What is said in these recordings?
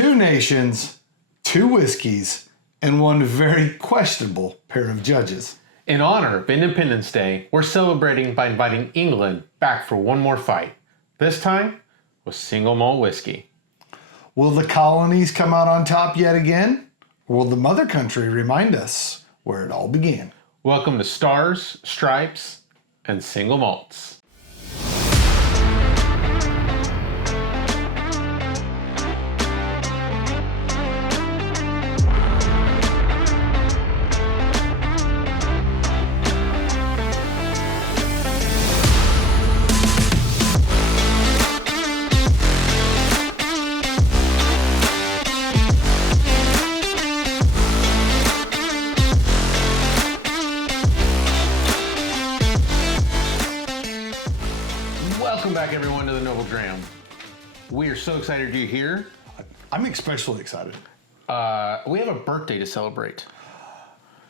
2 nations, 2 whiskeys, and 1 very questionable pair of judges. In honor of Independence Day, we're celebrating by inviting England back for one more fight. This time with single malt whiskey. Will the colonies come out on top yet again? Or will the mother country remind us where it all began? Welcome to Stars, Stripes, and Single Malts. Welcome back, everyone, to the Noble Dram. We are so excited you're here. I'm especially excited. We have a birthday to celebrate.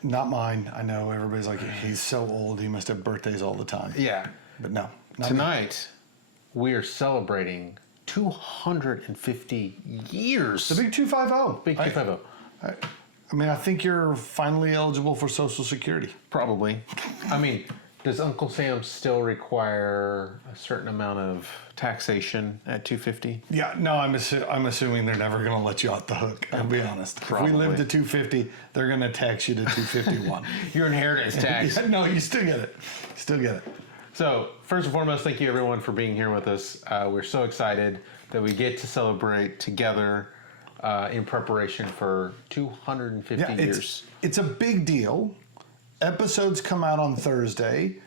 Not mine. I know everybody's like, he's so old, he must have birthdays all the time. Yeah. But no. Not Tonight, we are celebrating 250 years. the big 250. Big 250. I mean, I think you're finally eligible for Social Security. Probably. I mean, does Uncle Sam still require a certain amount of taxation at 250? Yeah, no, I'm assuming they're never going to let you off the hook. I'll be honest. Probably. If we live to 250, they're going to tax you to 251. Your inheritance tax. Yeah, no, you still get it. Still get it. So, first and foremost, thank you everyone for being here with us. We're so excited that we get to celebrate together in preparation for 250 years. It's a big deal. Episodes come out on Thursday.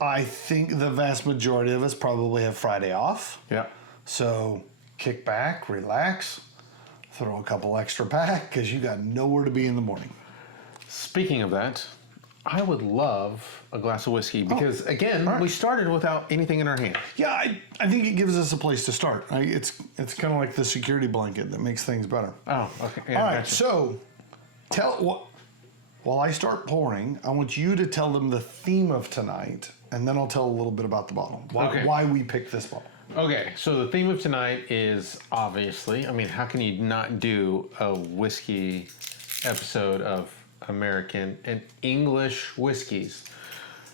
I think the vast majority of us probably have Friday off. Yeah. So kick back, relax, throw a couple extra back because you got nowhere to be in the morning. Speaking of that, I would love a glass of whiskey because, again, we started without anything in our hand. Yeah, I think it gives us a place to start. It's kind of like the security blanket that makes things better. Oh, okay. Yeah, All right, gotcha. so while I start pouring, I want you to tell them the theme of tonight, and then I'll tell a little bit about the bottle. Why we picked this bottle. Okay, so the theme of tonight is obviously, I mean, how can you not do a whiskey episode of American and English whiskeys?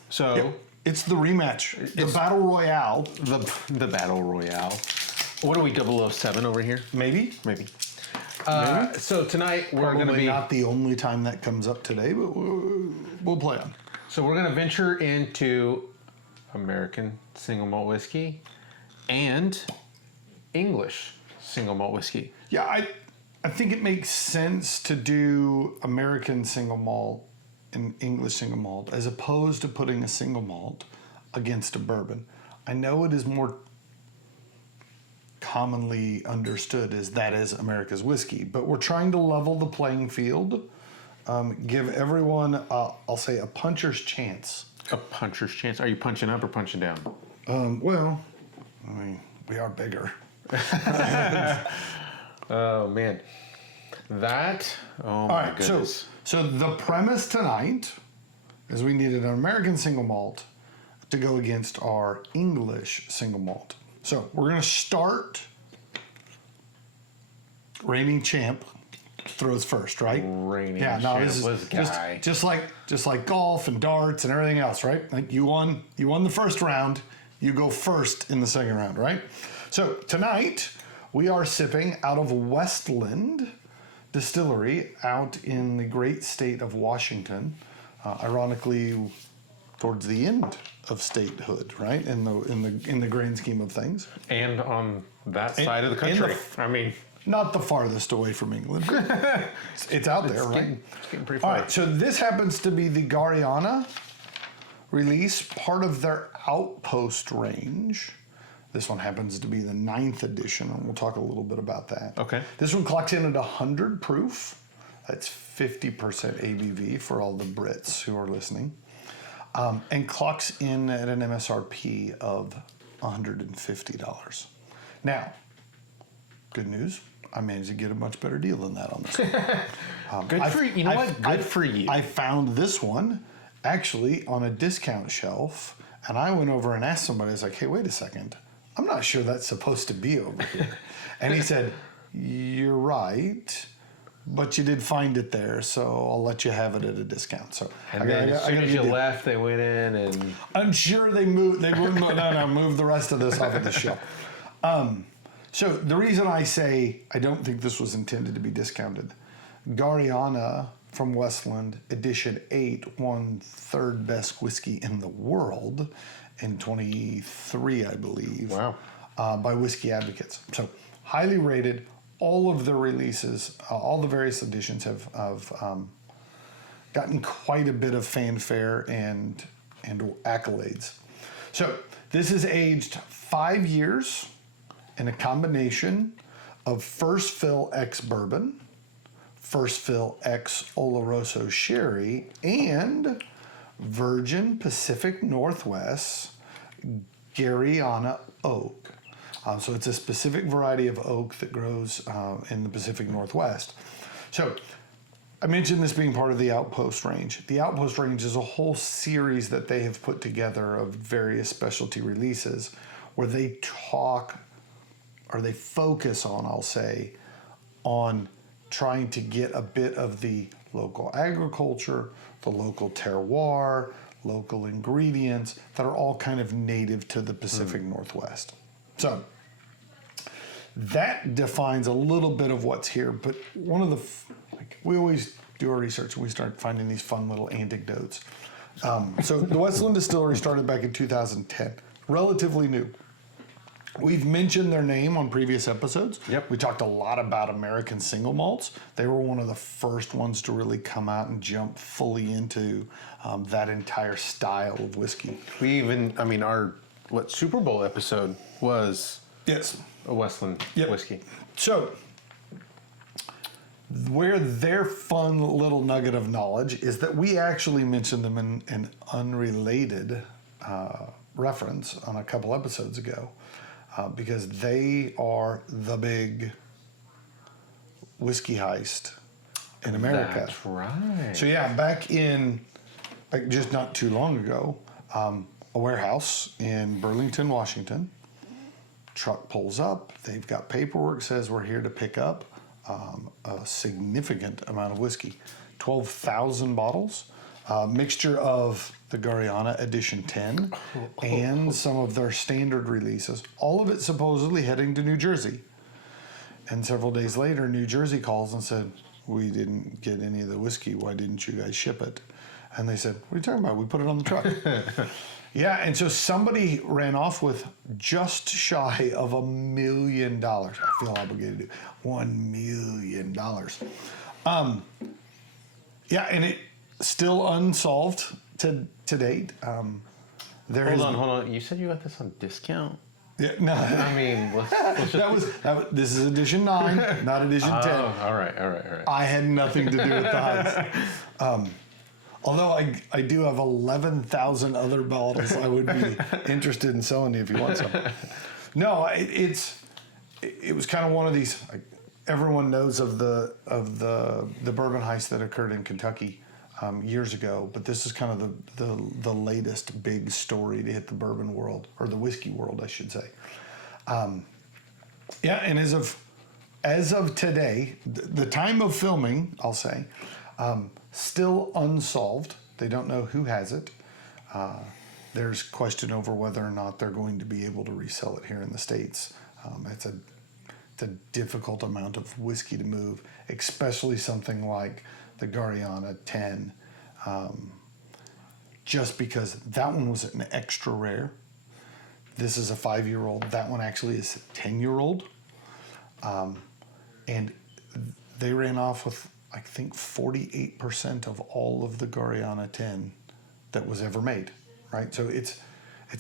So It's the rematch, the Battle Royale. the Battle Royale. What are we, 007 over here? Maybe. Maybe. So tonight we're going to Probably be not the only time that comes up today, but we'll play on. So we're going to venture into American single malt whiskey and English single malt whiskey. Yeah, I think it makes sense to do American single malt and English single malt as opposed to putting a single malt against a bourbon. I know it is more commonly understood as that is America's whiskey, but we're trying to level the playing field, give everyone, I'll say, a puncher's chance. A puncher's chance. Are you punching up or punching down? Well, I mean, we are bigger. Oh, man. All my right, goodness. so the premise tonight is we needed an American single malt to go against our English single malt. So we're going to start. Reigning champ throws first, right? Reigning yeah, no, this is guy. just like golf and darts and everything else, right? Like you won the first round, you go first in the second round, right? So tonight we are sipping out of Westland Distillery out in the great state of Washington, ironically towards the end of statehood, right? In the grand scheme of things. And on that side of the country. I mean, not the farthest away from England. It's out there, right? It's getting pretty far. All right, so this happens to be the Garryana release, part of their Outpost range. This one happens to be the 9th edition, and we'll talk a little bit about that. Okay. This one clocks in at 100 proof. That's 50% ABV for all the Brits who are listening. And clocks in at an MSRP of $150. Now, good news, I managed to get a much better deal than that on this one. Good for you. You know what? Good for you. I found this one actually on a discount shelf, and I went over and asked somebody, I was like, hey, wait a second. I'm not sure that's supposed to be over here. And he said, You're right, but you did find it there, so I'll let you have it at a discount. So And then as soon as you left, they went in and... I'm sure they moved. They wouldn't. No, move the rest of this off of the shelf. So the reason I say I don't think this was intended to be discounted, Garryana from Westland, Edition 8, won third best whiskey in the world in 23, I believe. Wow. By Whiskey Advocates. So highly rated. All of the releases, all the various editions have gotten quite a bit of fanfare and accolades. So this is aged 5 years in a combination of first fill X bourbon, first fill X Oloroso sherry, and Virgin Pacific Northwest Garryana oak. So it's a specific variety of oak that grows in the Pacific Northwest. So I mentioned this being part of the Outpost range. The Outpost range is a whole series that they have put together of various specialty releases where they talk, or they focus on, I'll say, on trying to get a bit of the local agriculture, the local terroir, local ingredients that are all kind of native to the Pacific Northwest. So that defines a little bit of what's here, but one of the, we always do our research and we start finding these fun little anecdotes. So the Westland Distillery started back in 2010, relatively new. We've mentioned their name on previous episodes. Yep. We talked a lot about American single malts. They were one of the first ones to really come out and jump fully into that entire style of whiskey. We even, I mean, our Super Bowl episode was Yes. a Westland whiskey. So, where their fun little nugget of knowledge is that we actually mentioned them in an unrelated reference on a couple episodes ago because they are the big whiskey heist in America. That's right. So yeah, back in, like just not too long ago, a warehouse in Burlington, Washington, truck pulls up, they've got paperwork says we're here to pick up a significant amount of whiskey, 12,000 bottles, mixture of the Garryana Edition 10 and some of their standard releases, all of it supposedly heading to New Jersey. And several days later, New Jersey calls and said, we didn't get any of the whiskey, why didn't you guys ship it? And they said, what are you talking about? We put it on the truck. Yeah, and so somebody ran off with just shy of $1 million. I feel obligated to $1 million. Yeah, and it still unsolved to date. Hold on. You said you got this on discount? Yeah, no. I mean, let's just... This is edition 9, not edition 10. All right. I had nothing to do with the heist. Although I do have 11,000 other bottles I would be interested in selling you if you want some. No, it was kind of one of these. Like, everyone knows of the bourbon heist that occurred in Kentucky years ago, but this is kind of the latest big story to hit the bourbon world, or the whiskey world, I should say. Yeah, and as of today, the time of filming, I'll say. Still unsolved. They don't know who has it. There's question over whether or not they're going to be able to resell it here in the States. It's a difficult amount of whiskey to move, especially something like the Garryana 10, just because that one was an extra rare. This is a 5-year-old. That one actually is a 10-year-old. And they ran off with, I think, 48% of all of the Garryana 10 that was ever made, right? So it's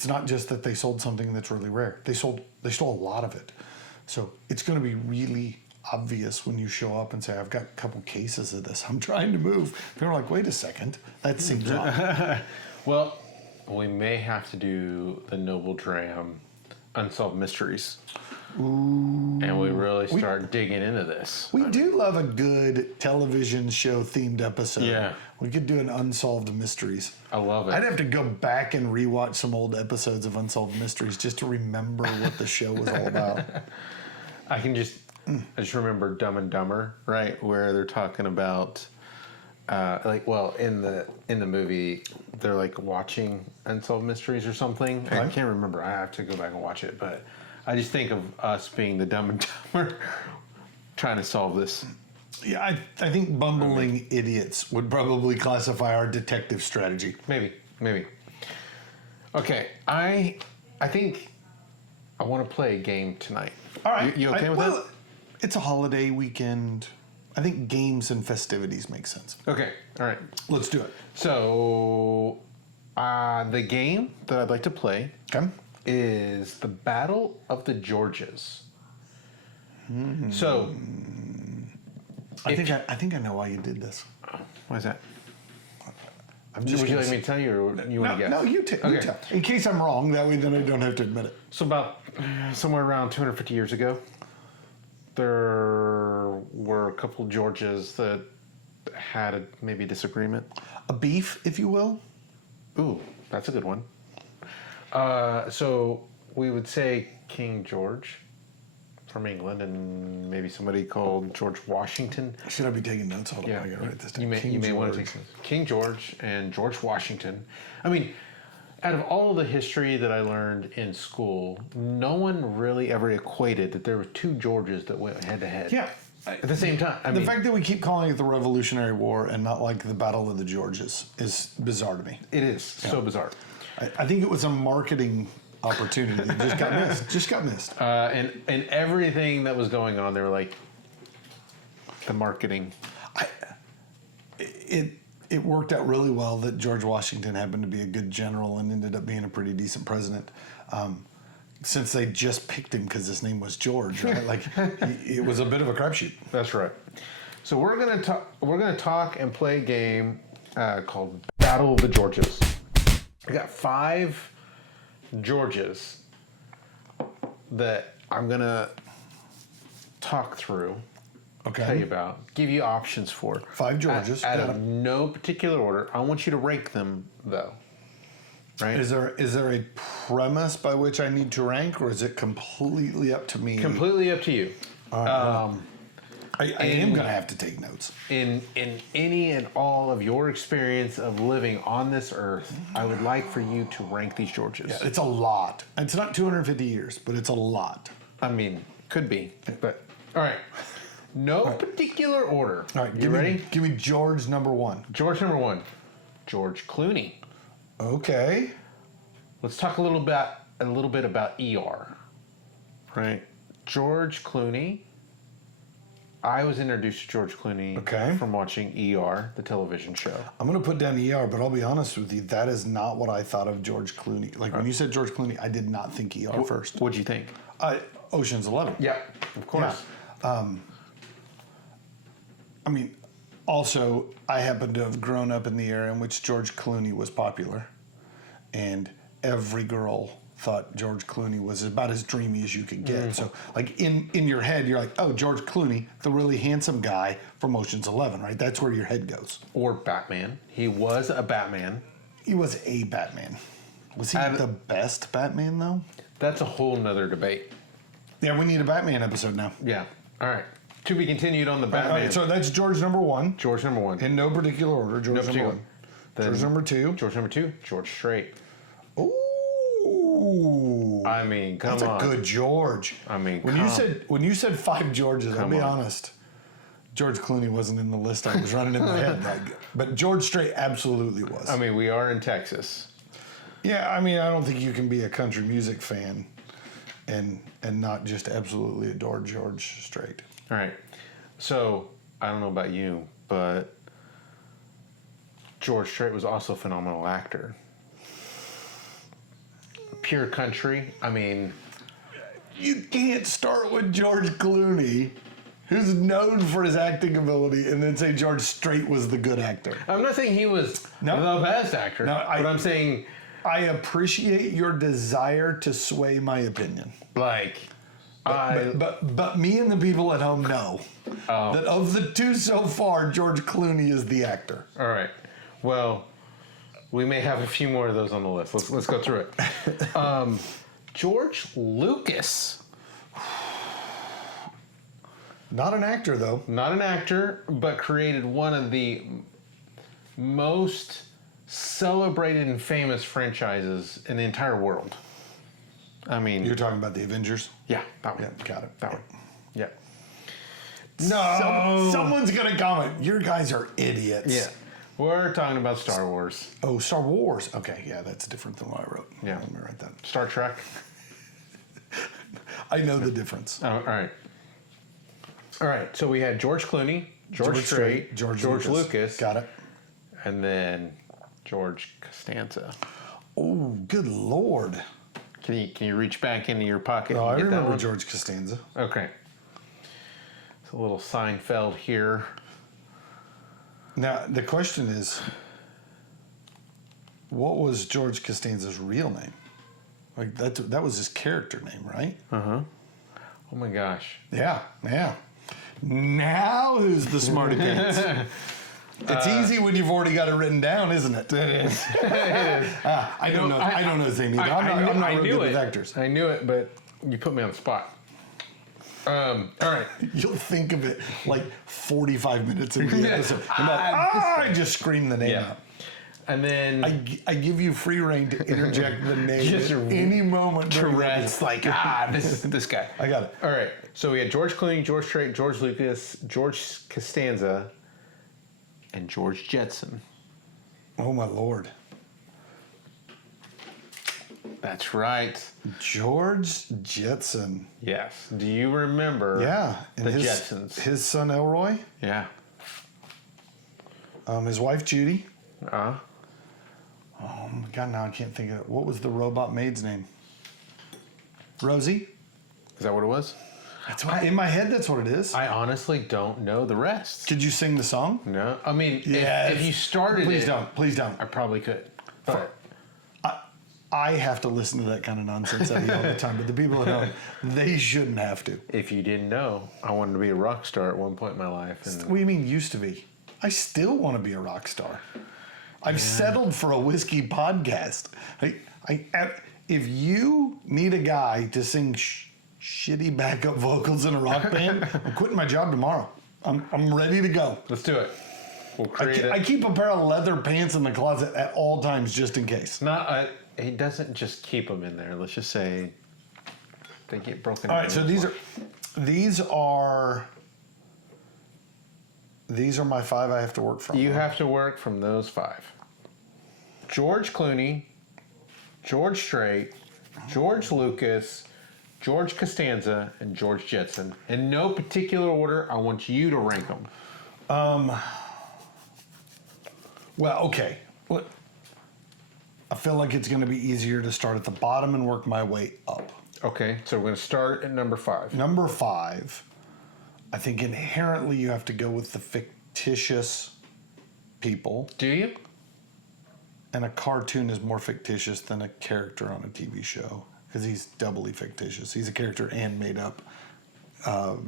not just that they sold something that's really rare. They stole a lot of it. So it's going to be really obvious when you show up and say, I've got a couple cases of this I'm trying to move. People are like, wait a second, that seems odd. Well, we may have to do the Noble Dram Unsolved Mysteries. Ooh. And we really start digging into this. We do love a good television show themed episode. Yeah. We could do an Unsolved Mysteries. I love it. I'd have to go back and rewatch some old episodes of Unsolved Mysteries just to remember what the show was all about. I can just I just remember Dumb and Dumber, right, where they're talking about, in the movie, they're like watching Unsolved Mysteries or something. Right. I can't remember. I have to go back and watch it, but I just think of us being the Dumb and Dumber, trying to solve this. Yeah, I think bumbling idiots would probably classify our detective strategy. Maybe. Okay, I think I want to play a game tonight. All right. You okay with that? It's a holiday weekend. I think games and festivities make sense. Okay, all right. Let's do it. So, the game that I'd like to play is the Battle of the Georges. So, I think I know why you did this. why is that? I'm just Would you gonna like me to tell you, or you want to guess? No, you tell. In case I'm wrong, that way then I don't have to admit it. So about somewhere around 250 years ago, there were a couple of Georges that had maybe a disagreement. A beef, if you will. Ooh, that's a good one. So we would say King George from England, and maybe somebody called George Washington. Should I be taking notes? Hold on, I gotta write this down. You may want to take some. King George and George Washington. I mean, out of all of the history that I learned in school, no one really ever equated that there were two Georges that went head to head. Yeah. At the same time. The fact that we keep calling it the Revolutionary War and not like the Battle of the Georges is bizarre to me. It is so bizarre. I think it was a marketing opportunity. It just got missed. And everything that was going on, they were like, the marketing. It worked out really well that George Washington happened to be a good general and ended up being a pretty decent president. Since they just picked him because his name was George, right? Like it was a bit of a crapshoot. That's right. So we're gonna talk. We're gonna talk and play a game called Battle of the Georges. I got 5 Georges that I'm gonna talk through. Okay. Tell you about. Give you options for. 5 Georges. Out of no particular order. I want you to rank them though. Right? Is there a premise by which I need to rank, or is it completely up to me? Completely up to you. I am going to have to take notes. In any and all of your experience of living on this earth, I would like for you to rank these Georges. Yeah, it's a lot. It's not 250 years, but it's a lot. I mean, could be. But all right. No particular order. All right, you ready? Give me George number 1. George number 1. George Clooney. Okay. Let's talk a little bit about ER. Right? George Clooney. I was introduced to George Clooney from watching ER, the television show. I'm going to put down ER, but I'll be honest with you, that is not what I thought of George Clooney. Like when you said George Clooney, I did not think ER first. What'd you think? Ocean's 11. Yeah, of course. Yeah. I mean, also, I happen to have grown up in the era in which George Clooney was popular, and every girl thought George Clooney was about as dreamy as you could get. So, like, in your head, you're like, oh, George Clooney, the really handsome guy from Ocean's 11, right? That's where your head goes. Or Batman. He was a Batman. He was a Batman. Was he the best Batman, though? That's a whole nother debate. Yeah, we need a Batman episode now. Yeah. All right. To be continued on the Batman. All right, so that's George number 1. George number 1. In no particular order. George number 1. George number 2. George number 2. George Strait. Ooh. I mean, come on. That's a good George. I mean, when you said 5 Georges, I'll be honest. George Clooney wasn't in the list I was running in my head, but George Strait absolutely was. I mean, we are in Texas. Yeah, I mean, I don't think you can be a country music fan and not just absolutely adore George Strait. All right. So, I don't know about you, but George Strait was also a phenomenal actor. Pure country. I mean, you can't start with George Clooney, who's known for his acting ability, and then say George Strait was the good actor. I'm not saying he was the best actor, but I'm saying I appreciate your desire to sway my opinion. Like, but me and the people at home know that of the 2 so far, George Clooney is the actor. All right. Well, we may have a few more of those on the list. Let's go through it. George Lucas. Not an actor, though. Not an actor, but created one of the most celebrated and famous franchises in the entire world. I mean... You're talking about the Avengers? Yeah, that one. Yeah, got it. That one. Yeah. No! Someone's going to comment. Your guys are idiots. Yeah. We're talking about Star Wars. Oh, Star Wars. Okay, yeah, that's different than what I wrote. Yeah. Let me write that. Star Trek. I know the difference. Oh, all right. All right, so we had George Clooney, George Strait, George Lucas. Got it. And then George Costanza. Oh, good Lord. Can you reach back into your pocket? No, I and get that remember one? George Costanza. Okay. It's a little Seinfeld here. Now, the question is, what was George Costanza's real name? Like, that was his character name, right? Uh-huh. Oh, my gosh. Yeah. Now who's the smarty pants? It's easy when you've already got it written down, isn't it? It is. I don't know. I don't know his name either. I'm not real good with actors. I knew it, but you put me on the spot. All right. You'll think of it like 45 minutes into the episode. I just scream the name out. And then I give you free reign to interject the name Just at any moment. Tourette's like, this guy. I got it. All right. So we had George Clooney, George Strait, George Lucas, George Costanza, and George Jetson. Oh, my Lord. That's right. George Jetson. Yes. Do you remember and the his, Jetsons? His son Elroy. Yeah. His wife Judy. Uh-huh. Oh, my God, now I can't think of it. What was the robot maid's name? Rosie? Is that what it was? That's what, in my head, that's what it is. I honestly don't know the rest. Could you sing the song? No. I mean, Yes. if you started Please don't. Please don't. I probably could. But I have to listen to that kind of nonsense out of you all the time, but the people at home, they shouldn't have to. if you didn't know, I wanted to be a rock star at one point in my life. And What do you mean used to be? I still want to be a rock star. I've settled for a whiskey podcast. If you need a guy to sing shitty backup vocals in a rock band, I'm quitting my job tomorrow. I'm ready to go. let's do it. We'll create I it. keep a pair of leather pants in the closet at all times just in case. He doesn't just keep them in there. Let's just say they get broken. All right, so these are my 5 I have to work from. You have to work from those 5. George Clooney, George Strait, George Lucas, George Costanza, and George Jetson. In no particular order, I want you to rank them. Well, okay. I feel like it's going to be easier to start at the bottom and work my way up. Okay, so we're going to start at number 5. Number 5, I think inherently you have to go with the fictitious people. Do you? And a cartoon is more fictitious than a character on a TV show because he's doubly fictitious. He's a character and made up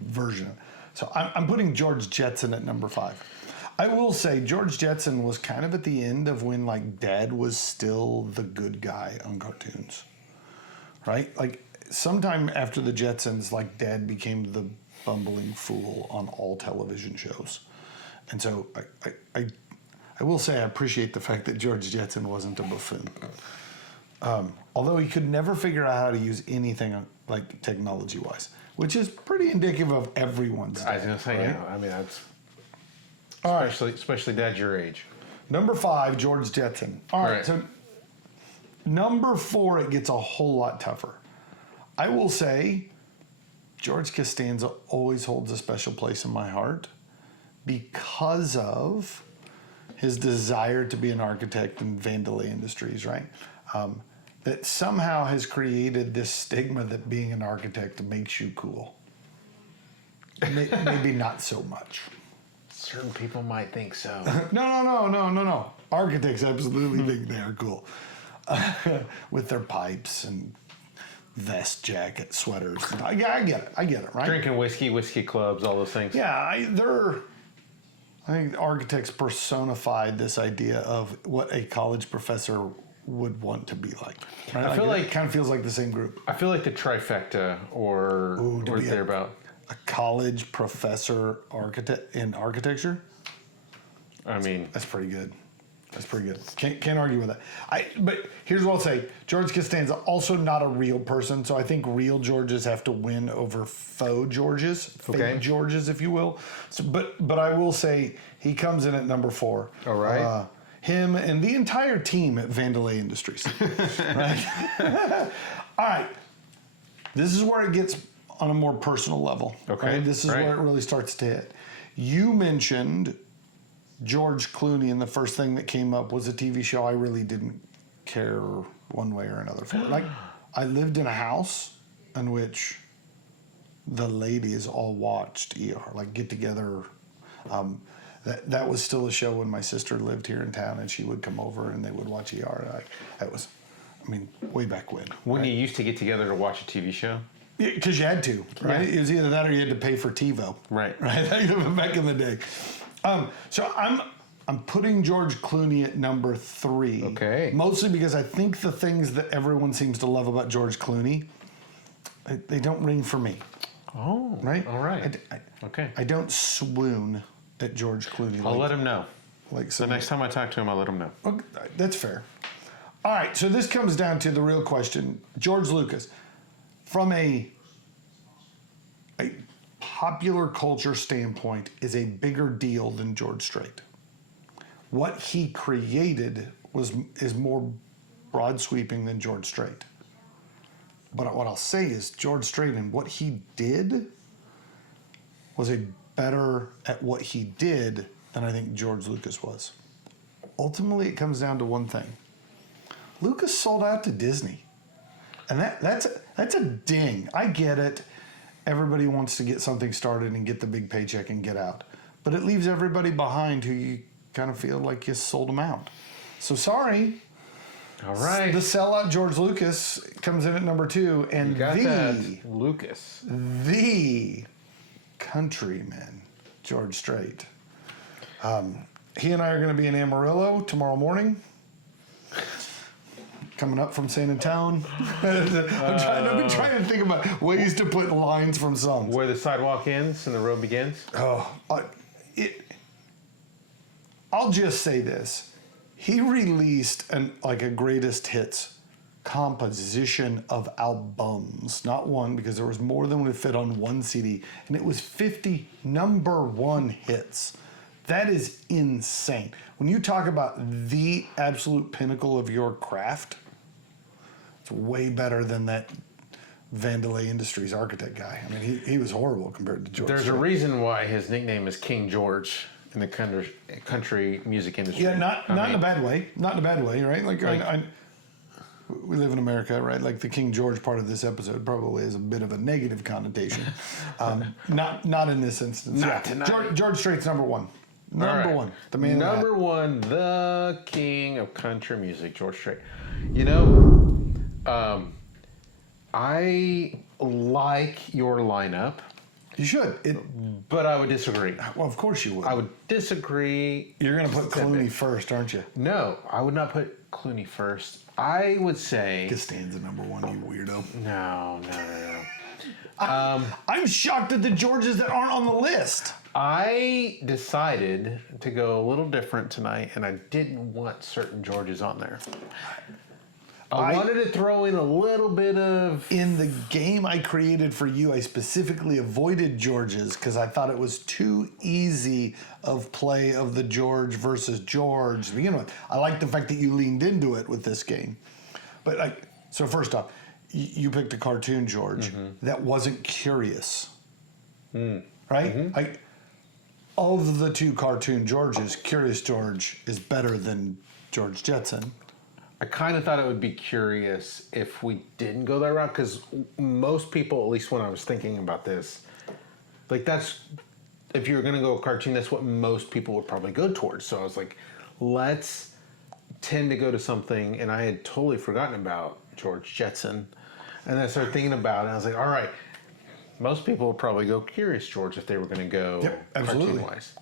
version. So I'm putting George Jetson at number 5. I will say George Jetson was kind of at the end of when like Dad was still the good guy on cartoons, right? Like sometime after the Jetsons, like Dad became the bumbling fool on all television shows. And so I will say I appreciate the fact that George Jetson wasn't a buffoon. Although he could never figure out how to use anything like technology-wise, which is pretty indicative of everyone's. I was going to say, right? yeah. I mean, that's All right. especially Dad your age. Number 5, George Jetson. All right, Right. so number 4, it gets a whole lot tougher. I will say George Costanza always holds a special place in my heart because of his desire to be an architect in Vandelay Industries, right? That somehow has created this stigma that being an architect makes you cool. Maybe not so much. Certain people might think so. No. Architects absolutely think they are cool. With their pipes and vest, jacket, sweaters. I get it, right? Drinking whiskey clubs, all those things. Yeah, I think architects personified this idea of what a college professor would want to be like. Right? I feel like it kind of feels like the same group. I feel like the trifecta or thereabout. a college professor architect in architecture. I mean, That's pretty good. That's pretty good. Can't argue with that. But here's what I'll say. George Costanza, also not a real person, so I think real Georges have to win over faux Georges, fake Georges, if you will. So, but I will say he comes in at number 4. All right. Him and the entire team at Vandelay Industries. Right? All right. This is where it gets on a more personal level. Okay. Right? This is where it really starts to hit. You mentioned George Clooney, and the first thing that came up was a TV show I really didn't care one way or another for. Like, I lived in a house in which the ladies all watched ER, like get together. That was still a show when my sister lived here in town, and she would come over and they would watch ER. That was, I mean, way back when. When you used to get together to watch a TV show? Because you had to, right? Yeah. It was either that or you had to pay for TiVo. Right. Right? Back in the day. So I'm putting George Clooney at number 3. Okay. Mostly because I think the things that everyone seems to love about George Clooney, they don't ring for me. Oh. Right? All right. Okay. I don't swoon at George Clooney. I'll let him know. Like The next time I talk to him, I'll let him know. Okay, that's fair. All right, so this comes down to the real question. George Lucas, from a popular culture standpoint, is a bigger deal than George Strait. What he created is more broad sweeping than George Strait. But what I'll say is George Strait and what he did was a better at what he did than I think George Lucas was. Ultimately, it comes down to one thing. Lucas sold out to Disney. And that's a ding. I get it. Everybody wants to get something started and get the big paycheck and get out. But it leaves everybody behind who you kind of feel like you sold them out. So sorry. All right. The sellout George Lucas comes in at number 2. And You got that, Lucas. the countryman, George Strait. He and I are going to be in Amarillo tomorrow morning. Coming up from San Antonio. I've been trying to think about ways to put lines from songs. Where the sidewalk ends and the road begins? I'll just say this. He released a greatest hits composition of albums. Not one, because there was more than would fit on one CD. And it was 50 number 1 hits. That is insane. When you talk about the absolute pinnacle of your craft, it's way better than that Vandelay Industries architect guy. I mean, he was horrible compared to George. There's a reason why his nickname is King George in the country music industry. Yeah, not in a bad way. Not in a bad way, right? We live in America, right? Like the King George part of this episode probably has a bit of a negative connotation. Not in this instance. George Strait's number 1. Number 1. The man. Number 1, the king of country music, George Strait. You know, I like your lineup. You should. But I would disagree. Well, of course you would. I would disagree. You're going to put Clooney first, aren't you? No, I would not put Clooney first. I would say... Costanza number 1, you weirdo. No. I'm shocked at the Georges that aren't on the list. I decided to go a little different tonight, and I didn't want certain Georges on there. I wanted to throw in a little bit of... In the game I created for you, I specifically avoided Georges because I thought it was too easy of play of the George versus George to begin with. I like the fact that you leaned into it with this game. But so first off, you picked a cartoon George that wasn't curious. Right? Mm-hmm. Of the 2 cartoon Georges, Curious George is better than George Jetson. I kind of thought it would be curious if we didn't go that route, because most people, at least when I was thinking about this, that's, if you're going to go cartoon, that's what most people would probably go towards. So I was like, let's tend to go to something, and I had totally forgotten about George Jetson. And then I started thinking about it, and I was like, all right, most people would probably go Curious George if they were going to go cartoon-wise.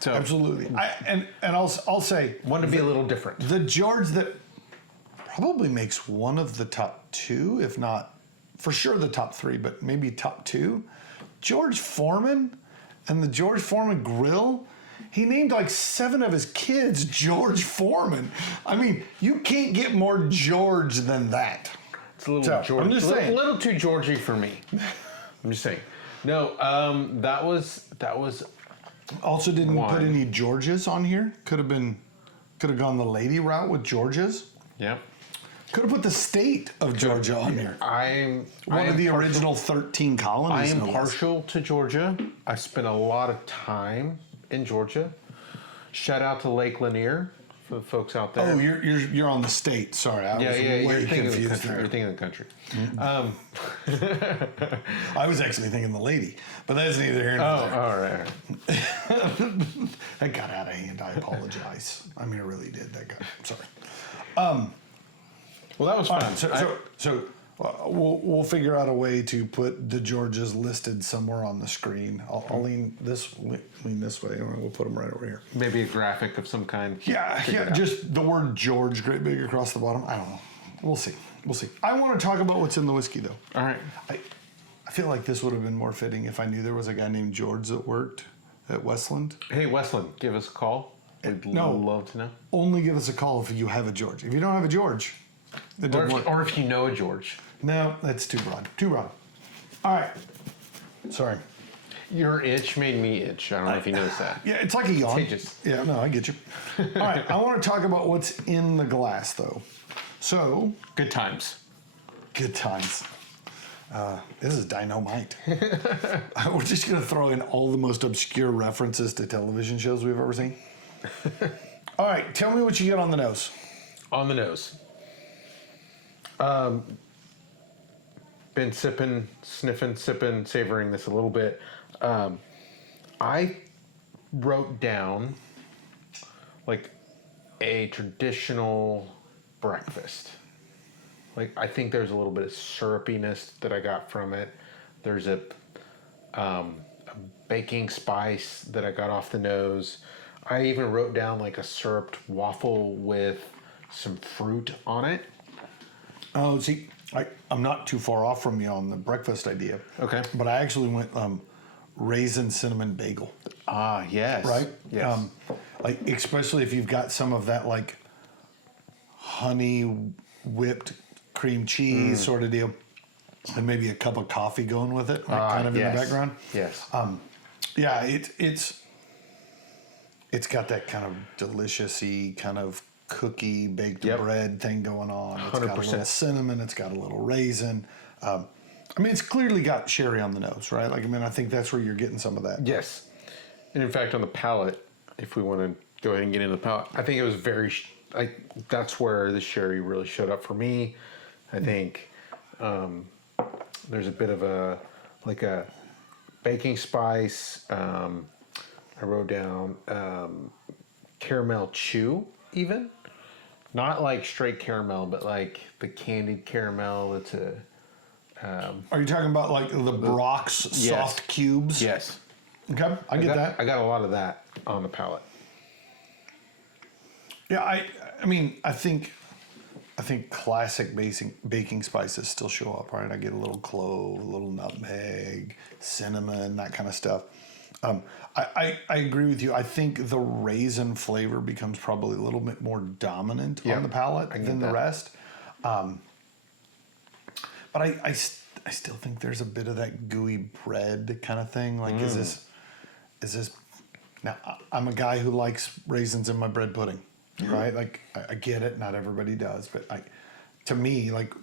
So, absolutely. And I'll say... Wanted to be a little different. The George that probably makes one of the top 2, if not for sure the top 3, but maybe top 2, George Foreman and the George Foreman Grill. He named like 7 of his kids George Foreman. I mean, you can't get more George than that. It's a little George. I'm just saying. A little too Georgy for me. I'm just saying. No, that was. Also, didn't wine. put any Georges on here. Could have gone the lady route with Georges. Yeah. Could have put the state of Georgia on here. One of the original 13 colonies. I am partial to Georgia. I spent a lot of time in Georgia. Shout out to Lake Lanier for the folks out there. Oh, you're on the state. Sorry, I was You're way thinking of the confused country. there. You're thinking of the country. I was actually thinking the lady, but that's neither here nor there. All right. That got out of hand. I apologize. I mean, it really did. Sorry. Well, that was fun. So we'll figure out a way to put the Georges listed somewhere on the screen. I'll lean this way, and we'll put them right over here. Maybe a graphic of some kind. Yeah, just the word George great big across the bottom. I don't know. We'll see. I want to talk about what's in the whiskey, though. All right. I feel like this would have been more fitting if I knew there was a guy named George that worked at Westland. Hey, Westland, give us a call. I'd love to know. Only give us a call if you have a George. If you don't have a George, it doesn't work. Or if you know a George. No, that's too broad. All right. Sorry. Your itch made me itch. I don't know if you noticed that. Yeah, it's like a yawn. Contagious. Yeah, no, I get you. All right, I want to talk about what's in the glass, though. So. Good times. Good times. This is dynamite. We're just going to throw in all the most obscure references to television shows we've ever seen. All right, tell me what you get on the nose. On the nose. Been sipping, sniffing, sipping, savoring this a little bit. I wrote down like a traditional breakfast. Like, I think there's a little bit of syrupiness that I got from it. There's a baking spice that I got off the nose. I even wrote down like a syruped waffle with some fruit on it. Oh, see, I'm not too far off from you on the breakfast idea. Okay. But I actually went raisin cinnamon bagel. Ah, yes. Right? Yes. Like, especially if you've got some of that, like, honey whipped cream cheese sort of deal. And maybe a cup of coffee going with it, like kind of in the background. Yes. Yeah, it's got that kind of delicious-y kind of cookie baked bread thing going on. It's 100%. got a little cinnamon. It's got a little raisin. I mean, it's clearly got sherry on the nose, right? Like, I mean, I think that's where you're getting some of that. Yes. And in fact, on the palate, if we want to go ahead and get into the palate, I think it was very, that's where the sherry really showed up for me. I think there's a bit of a baking spice. I wrote down caramel chew even. Not like straight caramel, but like the candied caramel that's Are you talking about like the Brock's soft cubes? Yes. Okay, I get that. I got a lot of that on the palate. Yeah, I mean, I think classic baking spices still show up, right? I get a little clove, a little nutmeg, cinnamon, that kind of stuff. I agree with you. I think the raisin flavor becomes probably a little bit more dominant on the palate than the rest. But I still think there's a bit of that gooey bread kind of thing. Like, is this? Now, I'm a guy who likes raisins in my bread pudding, right? Like, I get it. Not everybody does, but to me, like,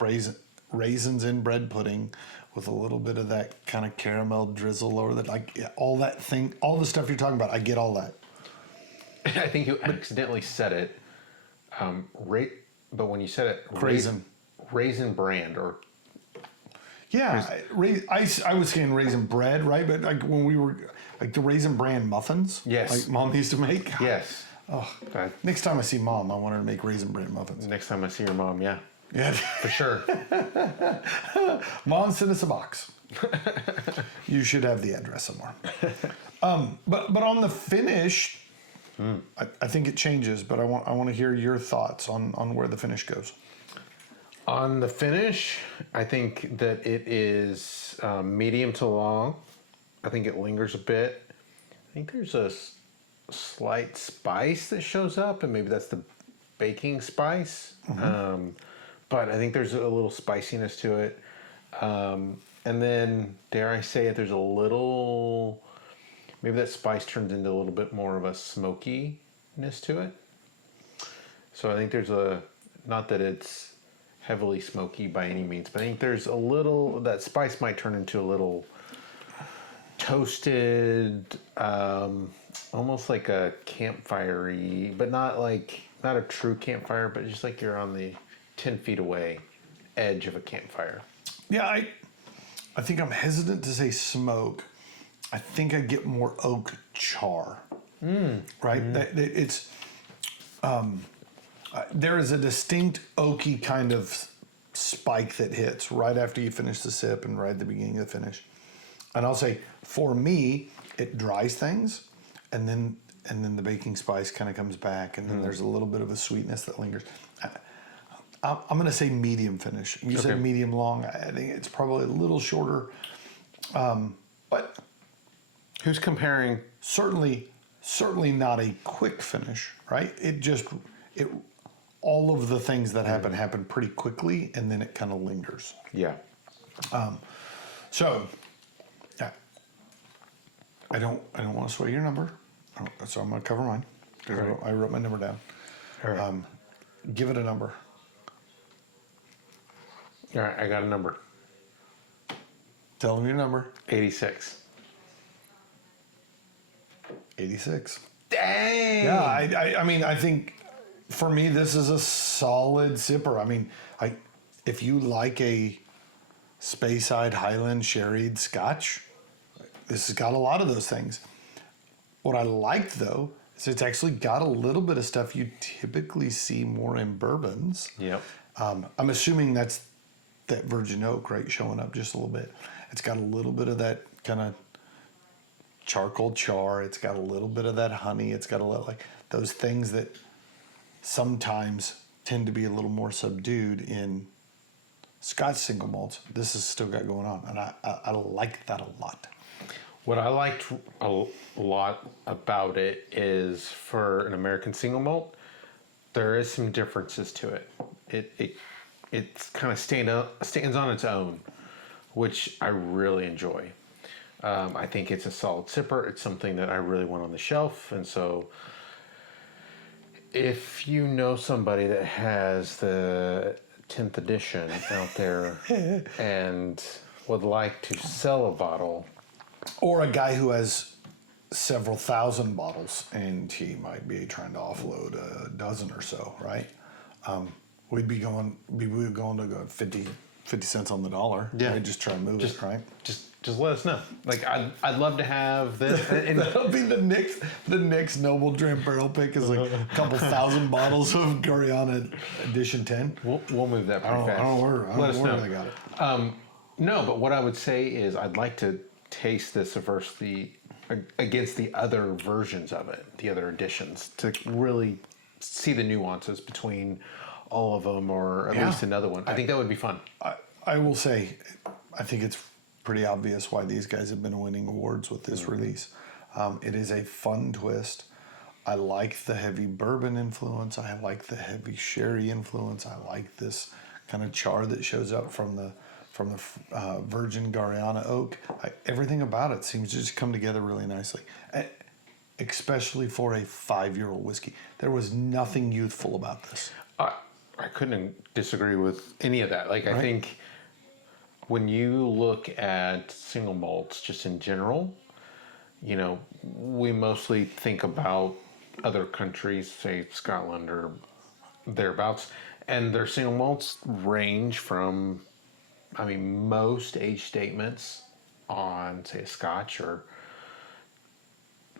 raisins in bread pudding with a little bit of that kind of caramel drizzle over that, like, all that thing, all the stuff you're talking about, I get all that. I think you accidentally said it, but when you said it, raisin brand or. Yeah, I was saying raisin bread, right? But like when we were, like the raisin bran muffins, like Mom used to make. Yes. Oh, next time I see Mom, I want her to make raisin bran muffins. Next time I see your mom, yeah. Yeah. For sure. Mom, send us a box. You should have the address somewhere. But on the finish, I think it changes. But I want to hear your thoughts on where the finish goes. On the finish, I think that it is medium to long. I think it lingers a bit. I think there's a slight spice that shows up, and maybe that's the baking spice. But I think there's a little spiciness to it. And then, dare I say it, there's a little, maybe that spice turns into a little bit more of a smokiness to it. So I think there's not that it's heavily smoky by any means, but I think there's a little, that spice might turn into a little toasted, almost like a campfire-y, but not a true campfire, but just like you're on the 10 feet away edge of a campfire. Yeah, I think I'm hesitant to say smoke. I think I get more oak char. Right? It's there is a distinct oaky kind of spike that hits right after you finish the sip and right at the beginning of the finish. And I'll say, for me, it dries things, and then the baking spice kind of comes back, and then there's a little bit of a sweetness that lingers. I'm going to say medium finish. You said medium long. I think it's probably a little shorter, but who's comparing? Certainly not a quick finish, right? All of the things that happen pretty quickly, and then it kind of lingers. Yeah. So, yeah, I don't want to sway your number, so I'm going to cover mine because I wrote my number down. All right. Give it a number. All right, I got a number. Tell them your number. 86. 86. Dang! Yeah, I mean, I think for me, this is a solid sipper. I mean, if you like a Speyside Highland sherried Scotch, this has got a lot of those things. What I liked, though, is it's actually got a little bit of stuff you typically see more in bourbons. Yep. I'm assuming that's that virgin oak, right, showing up just a little bit. It's got a little bit of that kind of charcoal char. It's got a little bit of that honey. It's got a little, like, those things that sometimes tend to be a little more subdued in Scotch single malts. This has still got going on, and I like that a lot. What I liked a lot about it is, for an American single malt, there is some differences to it. It's kind of stands on its own, which I really enjoy. I think it's a solid sipper. It's something that I really want on the shelf, and so if you know somebody that has the 10th edition out there and would like to sell a bottle, or a guy who has several thousand bottles and he might be trying to offload a dozen or so, right? We'd be going to go 50 cents on the dollar. Yeah. We'd just try and move it, right? Just let us know. Like, I'd love to have this. And That'll be the next Noble Dram barrel pick is like a couple thousand bottles of Garryana edition 10. We'll move that pretty fast. I don't know where they got it. No, but what I would say is I'd like to taste this against the other versions of it, the other editions, to really see the nuances between all of them, or at least another one. I think that would be fun. I will say, I think it's pretty obvious why these guys have been winning awards with this release. It is a fun twist. I like the heavy bourbon influence. I like the heavy sherry influence. I like this kind of char that shows up from the virgin Garryana oak. Everything about it seems to just come together really nicely, especially for a 5-year-old whiskey. There was nothing youthful about this. I couldn't disagree with any of that. Like, I think when you look at single malts just in general, you know, we mostly think about other countries, say Scotland or thereabouts, and their single malts range from, I mean, most age statements on, say, a Scotch or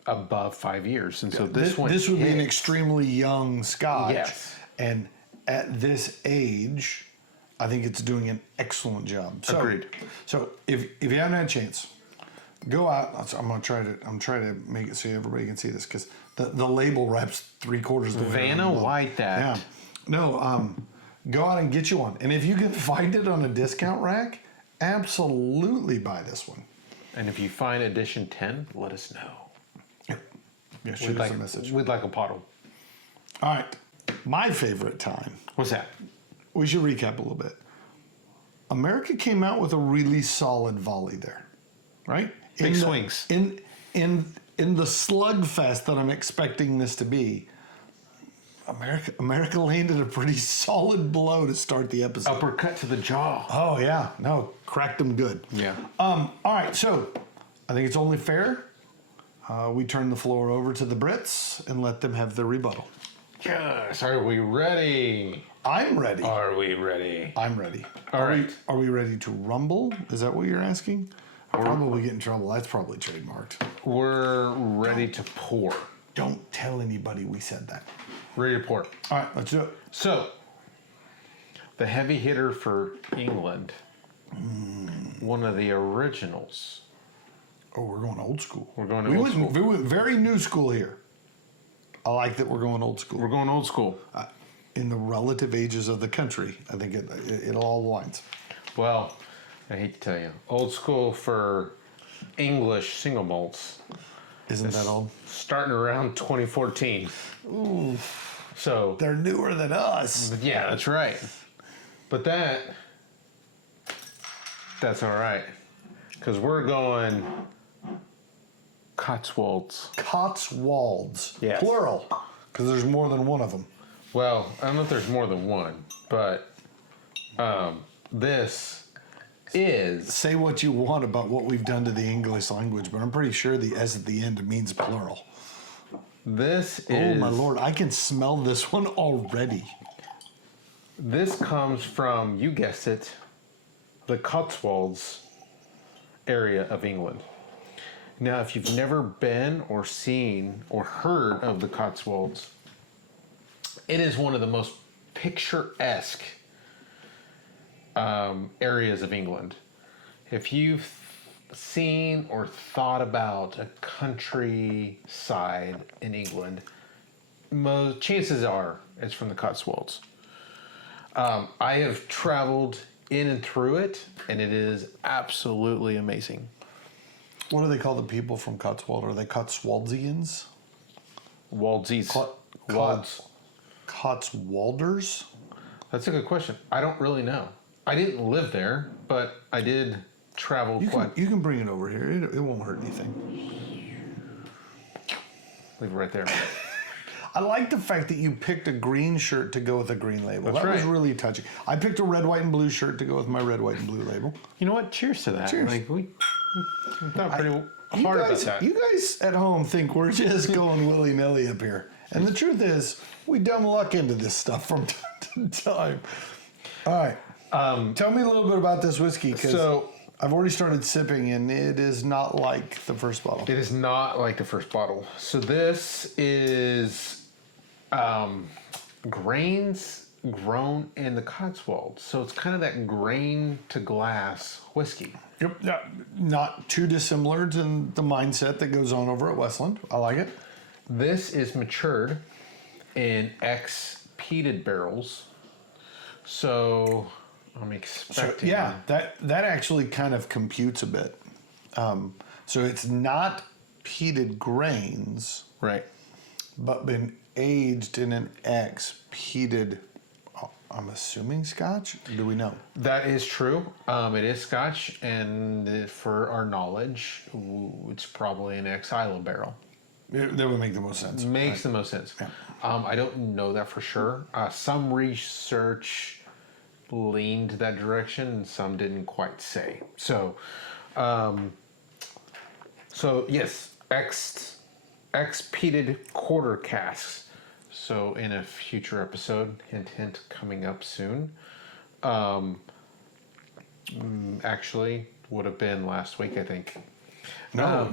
above 5 years. And so this would be an extremely young Scotch. Yes. And at this age, I think it's doing an excellent job. So, agreed. So if you haven't had a chance, go out. I'm trying to make it so everybody can see this, because the label wraps 3/4 of the way. Vanna White that. Yeah. No, go out and get you one. And if you can find it on a discount rack, absolutely buy this one. And if you find edition 10, let us know. Yeah, shoot us a message. We'd like a bottle. All right. My favorite time. What's that? We should recap a little bit. America came out with a really solid volley there, right? Big swings. In the slugfest that I'm expecting this to be, America landed a pretty solid blow to start the episode. Uppercut to the jaw. Oh yeah, no, cracked them good. Yeah. All right, so I think it's only fair we turn the floor over to the Brits and let them have their rebuttal. Yes. Are we ready? I'm ready. Are we ready? I'm ready. All right. Are we ready to rumble? Is that what you're asking? I'll probably get in trouble. That's probably trademarked. We're ready to pour. Don't tell anybody we said that. Ready to pour. All right, let's do it. So, the heavy hitter for England, one of the originals. Oh, we're going old school. We're going old school. We went very new school here. I like that we're going old school. We're going old school. In the relative ages of the country, I think it all aligns. Well, I hate to tell you, old school for English single malts. Isn't that old? Starting around 2014. Ooh. So They're newer than us. yeah, that's right. But that's all right. Because we're going Cotswolds. Cotswolds. Yes. Plural. Because there's more than one of them. Well, I don't know if there's more than one, but this is... Say what you want about what we've done to the English language, but I'm pretty sure the S at the end means plural. This is... Oh, my Lord. I can smell this one already. This comes from, you guessed it, the Cotswolds area of England. Now, if you've never been or seen or heard of the Cotswolds, it is one of the most picturesque areas of England. If you've seen or thought about a countryside in England, most chances are it's from the Cotswolds. I have traveled in and through it, and it is absolutely amazing. What do they call the people from Cotswold? Are they Cotswoldians? Waldsies. Walds. Cotswolders? That's a good question. I don't really know. I didn't live there, but I did travel quite. You can bring it over here. It won't hurt anything. Leave it right there. I like the fact that you picked a green shirt to go with a green label. That's that was right. really touching. I picked a red, white, and blue shirt to go with my red, white, and blue label. You know what? Cheers to that. Cheers. Like, we thought pretty hard about that. You guys at home think we're just going willy-nilly up here. And the truth is, we dumb luck into this stuff from time to time. All right. Tell me a little bit about this whiskey, because I've already started sipping, and it is not like the first bottle. It is not like the first bottle. So this is grains grown in the Cotswolds. So it's kind of that grain to glass whiskey. Yep. Yeah, not too dissimilar to the mindset that goes on over at Westland. I like it. This is matured in peated barrels. So I'm expecting... that actually kind of computes a bit. So it's not peated grains. Right. But been aged in an peated, I'm assuming Scotch? Do we know? That is true. It is Scotch, and for our knowledge, it's probably an Isla barrel. That would make the most sense. Makes the most sense. Yeah. I don't know that for sure. Some research leaned that direction, and some didn't quite say. So yes, peated quarter casks. So in a future episode, hint, hint, coming up soon. Actually, would have been last week, I think. No.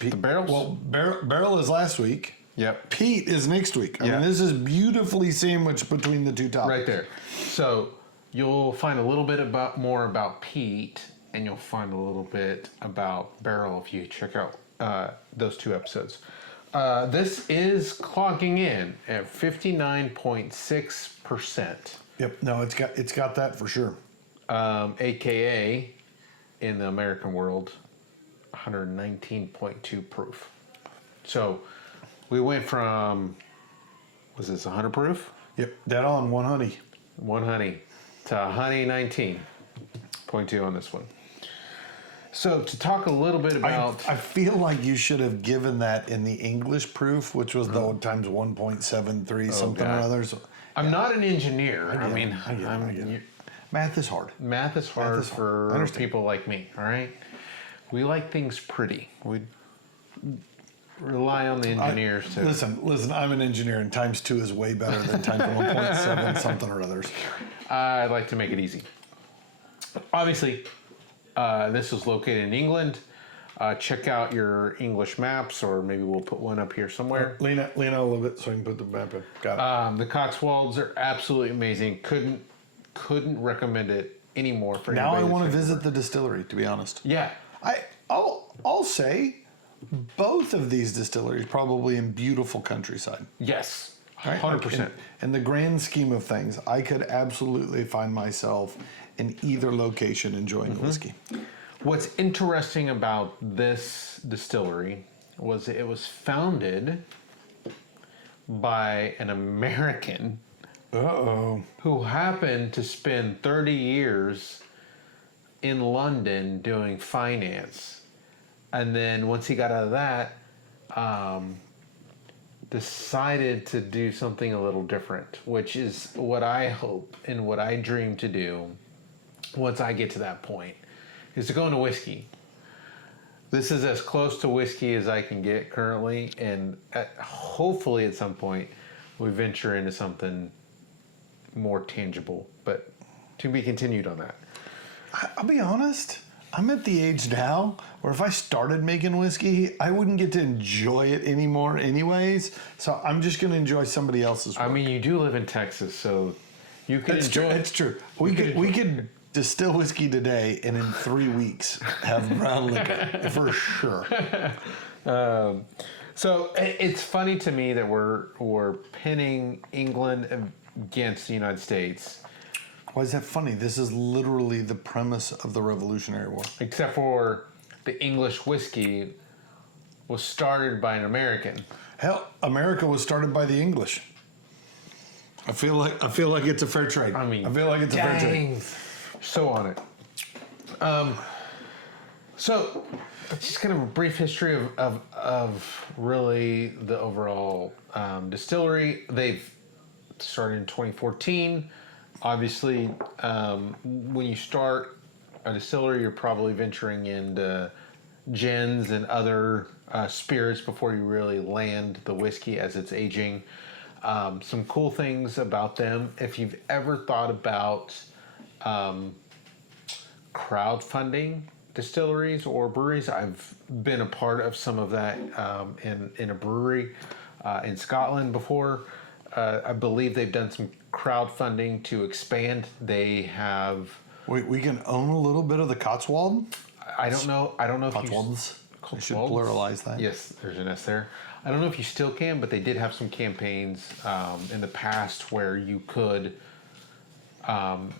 The barrels? Well, barrel is last week. Yep. Peat is next week. I mean, this is beautifully sandwiched between the two topics. Right there. So you'll find a little bit more about peat, and you'll find a little bit about barrel if you check out those two episodes. This is clocking in at 59.6%. Yep. No, it's got that for sure. AKA in the American world, 119.2 proof. So we went from, was this 100 proof? Yep. Dead on, one honey. One honey to honey 19.2 on this one. So to talk a little bit about... I feel like you should have given that in the English proof, which was the times 1.73 something or other. So, I'm not an engineer. I get it. Math is hard. Math is hard for people like me, all right? We like things pretty. We rely on the engineers to... Listen, I'm an engineer, and times 2 is way better than times 1.7 something or others. I like to make it easy. Obviously, this is located in England. Check out your English maps, or maybe we'll put one up here somewhere. Lean out a little bit so I can put the map in. Got it. The Cotswolds are absolutely amazing. Couldn't recommend it anymore for now anybody. I want to visit the distillery, to be honest. Yeah. I'll say both of these distilleries probably in beautiful countryside. Yes. Right? 100%. In the grand scheme of things, I could absolutely find myself in either location enjoying the whiskey. What's interesting about this distillery was it was founded by an American who happened to spend 30 years in London doing finance. And then once he got out of that, decided to do something a little different, which is what I hope and what I dream to do once I get to that point, is to go into whiskey. This is as close to whiskey as I can get currently, and hopefully at some point we venture into something more tangible, but to be continued on that. I'll be honest, I'm at the age now where if I started making whiskey, I wouldn't get to enjoy it anymore anyways, so I'm just going to enjoy somebody else's work. I mean, you do live in Texas, so you can enjoy it. It's true. We could distill whiskey today and in 3 weeks have brown liquor for sure. So it's funny to me that we're pinning England against the United States. Why is that funny? This is literally the premise of the Revolutionary War. Except for the English whiskey was started by an American. Hell, America was started by the English. I feel like it's a fair trade. I mean, I feel like it's a fair trade. So on it. So that's just kind of a brief history of really the overall distillery. They've started in 2014. Obviously, when you start a distillery, you're probably venturing into gins and other spirits before you really land the whiskey as it's aging. Some cool things about them. If you've ever thought about crowdfunding distilleries or breweries, I've been a part of some of that in a brewery in Scotland before. I believe they've done some crowdfunding to expand. They have. We can own a little bit of the Cotswold. I don't know. If Cotswolds. You I should pluralize that. Yes, there's an S there. I don't know if you still can, but they did have some campaigns in the past where you could own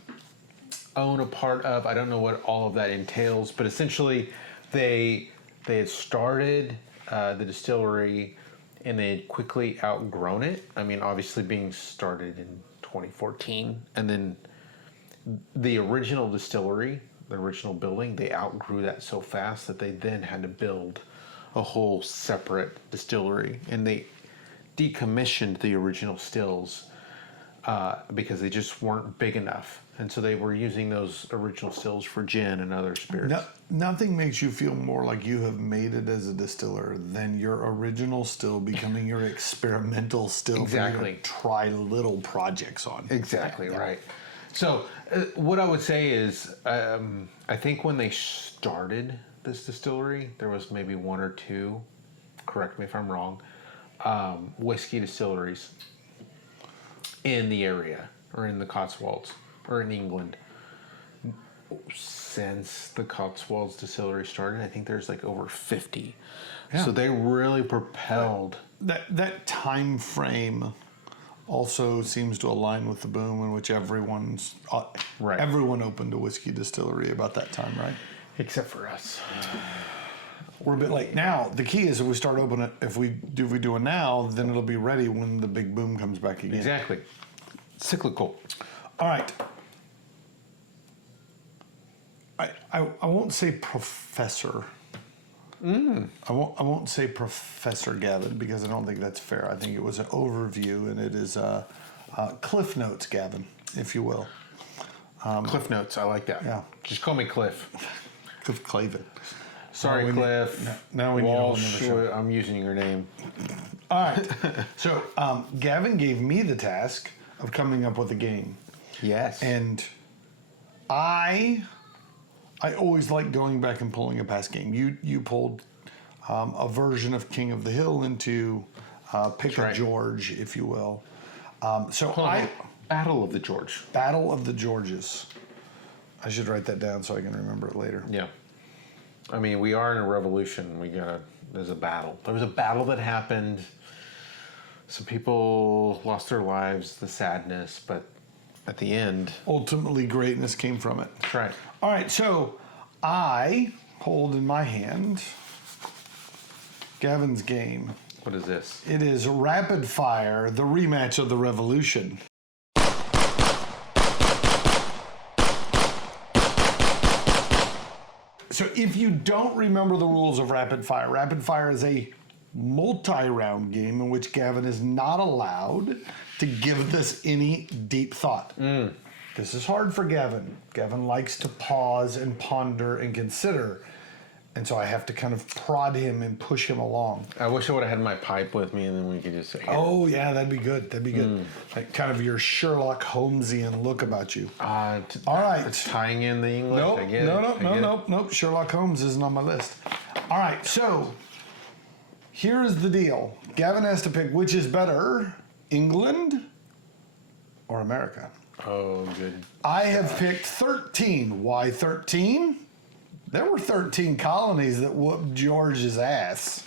a part of. I don't know what all of that entails, but essentially, they had started the distillery and they had quickly outgrown it. I mean, obviously being started in 2014, and then the original distillery, the original building, they outgrew that so fast that they then had to build a whole separate distillery, and they decommissioned the original stills because they just weren't big enough, and so they were using those original stills for gin and other spirits. Nothing makes you feel more like you have made it as a distiller than your original still becoming your experimental still. Exactly. To try little projects on. Exactly, right. So what I would say is, I think when they started this distillery, there was maybe one or two, correct me if I'm wrong, whiskey distilleries in the area, or in the Cotswolds, or in England. Since the Cotswolds distillery started, I think there's like over 50. Yeah. So they really propelled. That time frame also seems to align with the boom in which everyone opened a whiskey distillery about that time, right? Except for us. We're a bit late. Now, the key is if we start opening it, if we do it now, then it'll be ready when the big boom comes back again. Exactly. Cyclical. All right. I won't say professor. I won't say Professor Gavin because I don't think that's fair. I think it was an overview, and it is Cliff Notes, Gavin, if you will. Cliff Notes. I like that. Yeah. Just call me Cliff. Cliff Clavin. Sorry, Cliff. Now we need a whole nother Walsh. show. I'm using your name. All right. So Gavin gave me the task of coming up with a game. Yes. And I always like going back and pulling a past game. You pulled a version of King of the Hill into Pick a George, if you will. Battle of the George. Battle of the Georges. I should write that down so I can remember it later. Yeah. I mean, we are in a revolution. There's a battle. There was a battle that happened. Some people lost their lives, the sadness, but at the end, Ultimately, greatness came from it. that's right. All right, so I hold in my hand Gavin's game. What is this? It is Rapid Fire, the rematch of the Revolution. So if you don't remember the rules of Rapid Fire is a multi-round game in which Gavin is not allowed to give this any deep thought. This is hard for Gavin. Gavin likes to pause and ponder and consider. And so I have to kind of prod him and push him along. I wish I would have had my pipe with me and then we could just say, Oh, yeah, that'd be good. That'd be good. Like kind of your Sherlock Holmesian look about you. All right. It's tying in the English. Nope, I get it. nope. Sherlock Holmes isn't on my list. All right, so here's the deal. Gavin has to pick which is better, England or America. Oh, good. I have picked 13. Why 13? There were 13 colonies that whooped George's ass.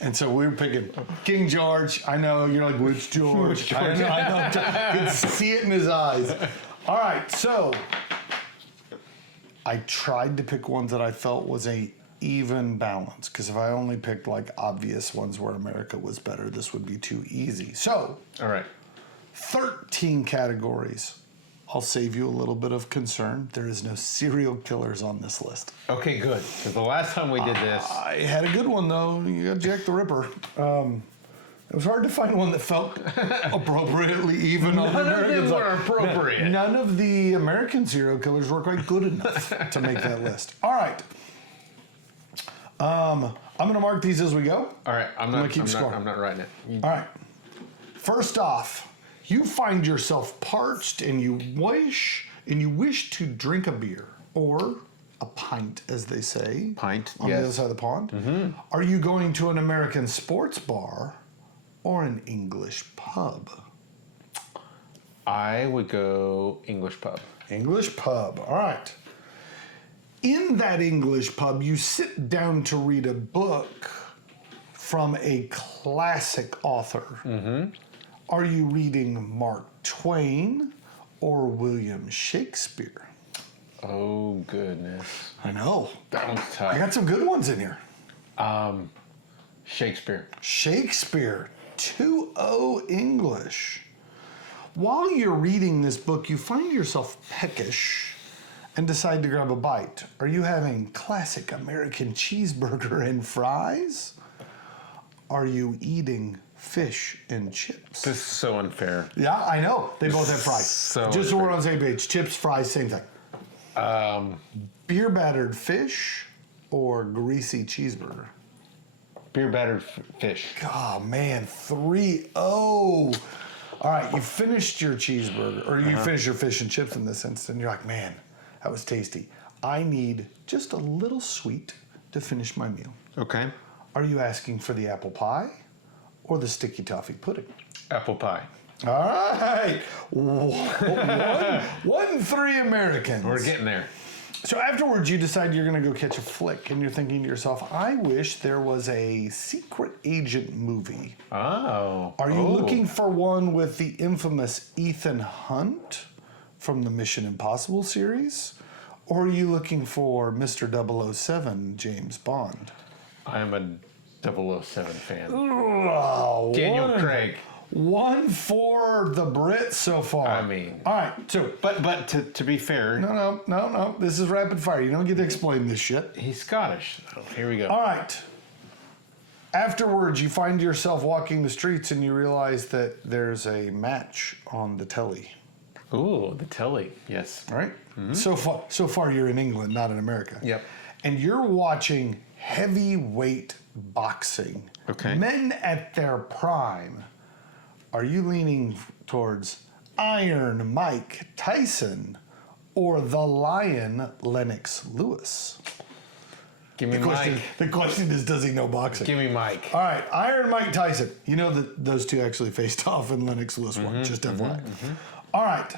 And so we were picking King George. I know, you're like, which George? I know, I could see it in his eyes. All right, so I tried to pick ones that I felt was a even balance, because if I only picked like obvious ones where America was better, this would be too easy. So, All right. 13 categories. I'll save you a little bit of concern. There is no serial killers on this list. Okay, good. Because the last time we did this, I had a good one, though. You got Jack the Ripper. It was hard to find one that felt appropriately even on the none of American them were side. appropriate. None of the American serial killers were quite good enough to make that list. All right. I'm going to mark these as we go. All right, I'm not writing it. All right. First off, you find yourself parched and you wish to drink a beer or a pint, as they say. Pint, on the other side of the pond. Mm-hmm. Are you going to an American sports bar or an English pub? I would go English pub. English pub. All right. In that English pub, you sit down to read a book from a classic author. Mm-hmm. Are you reading Mark Twain or William Shakespeare? Oh, goodness. I know. That one's tough. I got some good ones in here. Shakespeare. Shakespeare, 2-0 English. While you're reading this book, you find yourself peckish and decide to grab a bite. Are you having classic American cheeseburger and fries? Are you eating fish and chips? This is so unfair. Yeah, I know. They both have fries. So just so we're on the same page. Chips, fries, same thing. Beer battered fish or greasy cheeseburger? Beer battered fish. Oh, man, 3-0. All right, you finished your cheeseburger, or you finished your fish and chips in this instance, and you're like, man, that was tasty. I need just a little sweet to finish my meal. Okay. Are you asking for the apple pie or the sticky toffee pudding? Apple pie. All right. 1-3 Americans. We're getting there. So afterwards, you decide you're going to go catch a flick, and you're thinking to yourself, I wish there was a secret agent movie. Oh. Are you looking for one with the infamous Ethan Hunt from the Mission Impossible series? Or are you looking for Mr. 007, James Bond? I'm a 007 fan. Oh, Daniel Craig. One for the Brits so far. I mean. All right, so. But to be fair. No. This is rapid fire. You don't get to explain this shit. He's Scottish. So here we go. All right. Afterwards, you find yourself walking the streets and you realize that there's a match on the telly. Ooh, the telly. Yes. All right? Mm-hmm. So far, you're in England, not in America. Yep. And you're watching heavyweight boxing. Okay. Men at their prime. Are you leaning towards Iron Mike Tyson or the Lion Lennox Lewis? Give me Mike. The question is, does he know boxing? Give me Mike. All right, Iron Mike Tyson. You know that those two actually faced off in Lennox Lewis won, just FYI. All right.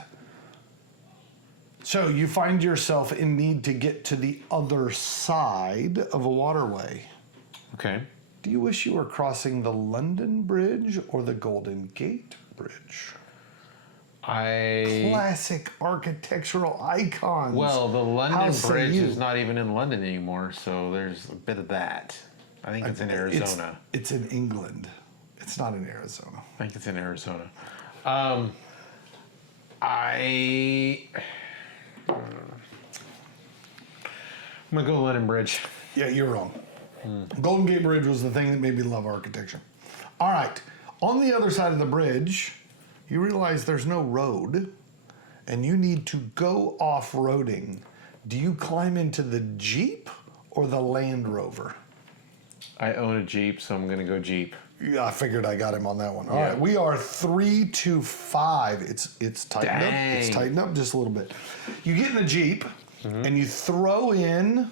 So you find yourself in need to get to the other side of a waterway. Okay. Do you wish you were crossing the London Bridge or the Golden Gate Bridge? Classic architectural icons. Well, the London How say Bridge you? is not even in London anymore, so there's a bit of that. I think it's in Arizona. It's in England. It's not in Arizona. I think it's in Arizona. I'm gonna go London Bridge. Yeah, you're wrong. Golden Gate Bridge was the thing that made me love architecture. All right. On the other side of the bridge, you realize there's no road and you need to go off-roading. Do you climb into the Jeep or the Land Rover? I own a Jeep, so I'm gonna go Jeep. Yeah, I figured I got him on that one. All right, we are 3-5. It's tightened up. It's tightened up just a little bit. You get in a Jeep and you throw in.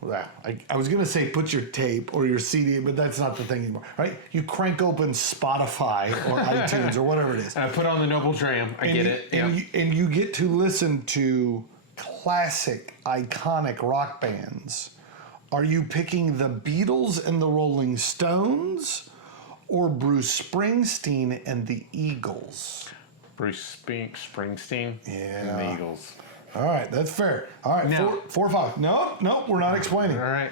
Well, I was gonna say put your tape or your CD, but that's not the thing anymore, right? You crank open Spotify or iTunes or whatever it is. And I put on the Noble Dram. I get it. And you get to listen to classic, iconic rock bands. Are you picking the Beatles and the Rolling Stones or Bruce Springsteen and the Eagles? Bruce Springsteen and the Eagles. All right, that's fair. All right, No. 4 or 5. No, we're not explaining. All right.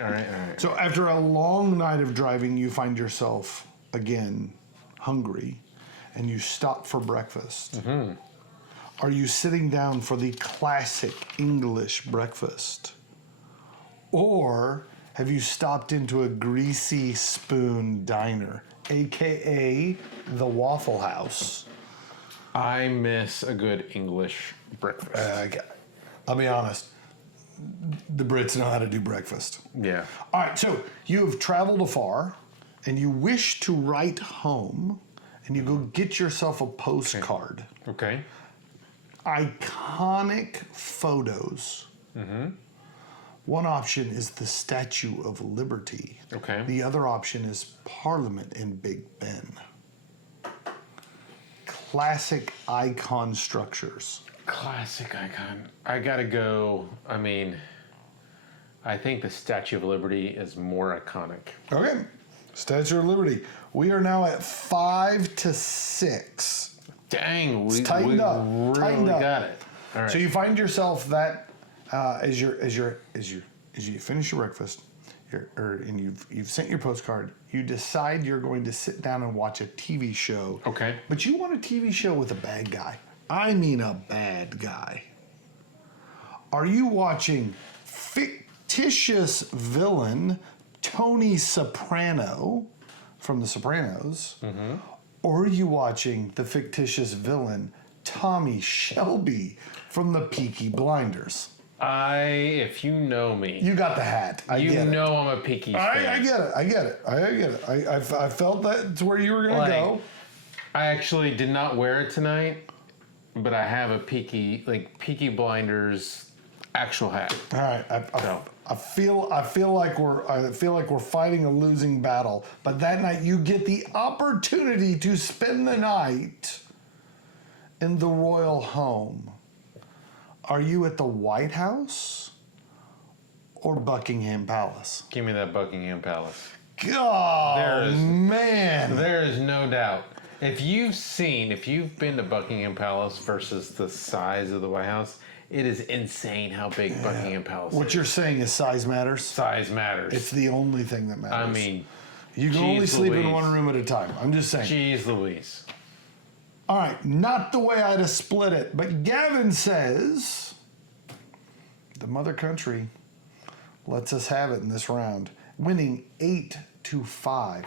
So after a long night of driving, you find yourself, again, hungry, and you stop for breakfast. Are you sitting down for the classic English breakfast? Or have you stopped into a Greasy Spoon Diner, a.k.a. the Waffle House? I miss a good English breakfast. I'll be honest. The Brits know how to do breakfast. Yeah. All right, so you have traveled afar, and you wish to write home, and you go get yourself a postcard. Okay. Iconic photos. One option is the Statue of Liberty. Okay. The other option is Parliament in Big Ben. Classic icon structures. Classic icon. I gotta go. I mean, I think the Statue of Liberty is more iconic. Okay. Statue of Liberty. We are now at 5-6. Dang, we tightened up. really Tightened up. got it. All right. So you find yourself that as you finish your breakfast, and you've sent your postcard, you decide you're going to sit down and watch a TV show. Okay. But you want a TV show with a bad guy. I mean a bad guy. Are you watching fictitious villain Tony Soprano from The Sopranos? Or are you watching the fictitious villain Tommy Shelby from the Peaky Blinders? If you know me, You got the hat. I you get it. know I'm a Peaky fan. I get it. I felt that's where you were going to go. I actually did not wear it tonight, but I have a Peaky Blinders actual hat. All right. I feel like we're fighting a losing battle, but that night you get the opportunity to spend the night in the royal home Are you at the White House or Buckingham Palace? Give me that Buckingham Palace. God, man. There is no doubt. If you've been to Buckingham Palace versus the size of the White House, it is insane how big Buckingham Palace is. What you're saying is size matters? Size matters. It's the only thing that matters. I mean, you can only sleep in Louise. one room at a time. I'm just saying. Jeez Louise. All right, not the way I'd have split it, but Gavin says the mother country lets us have it in this round, winning 8-5.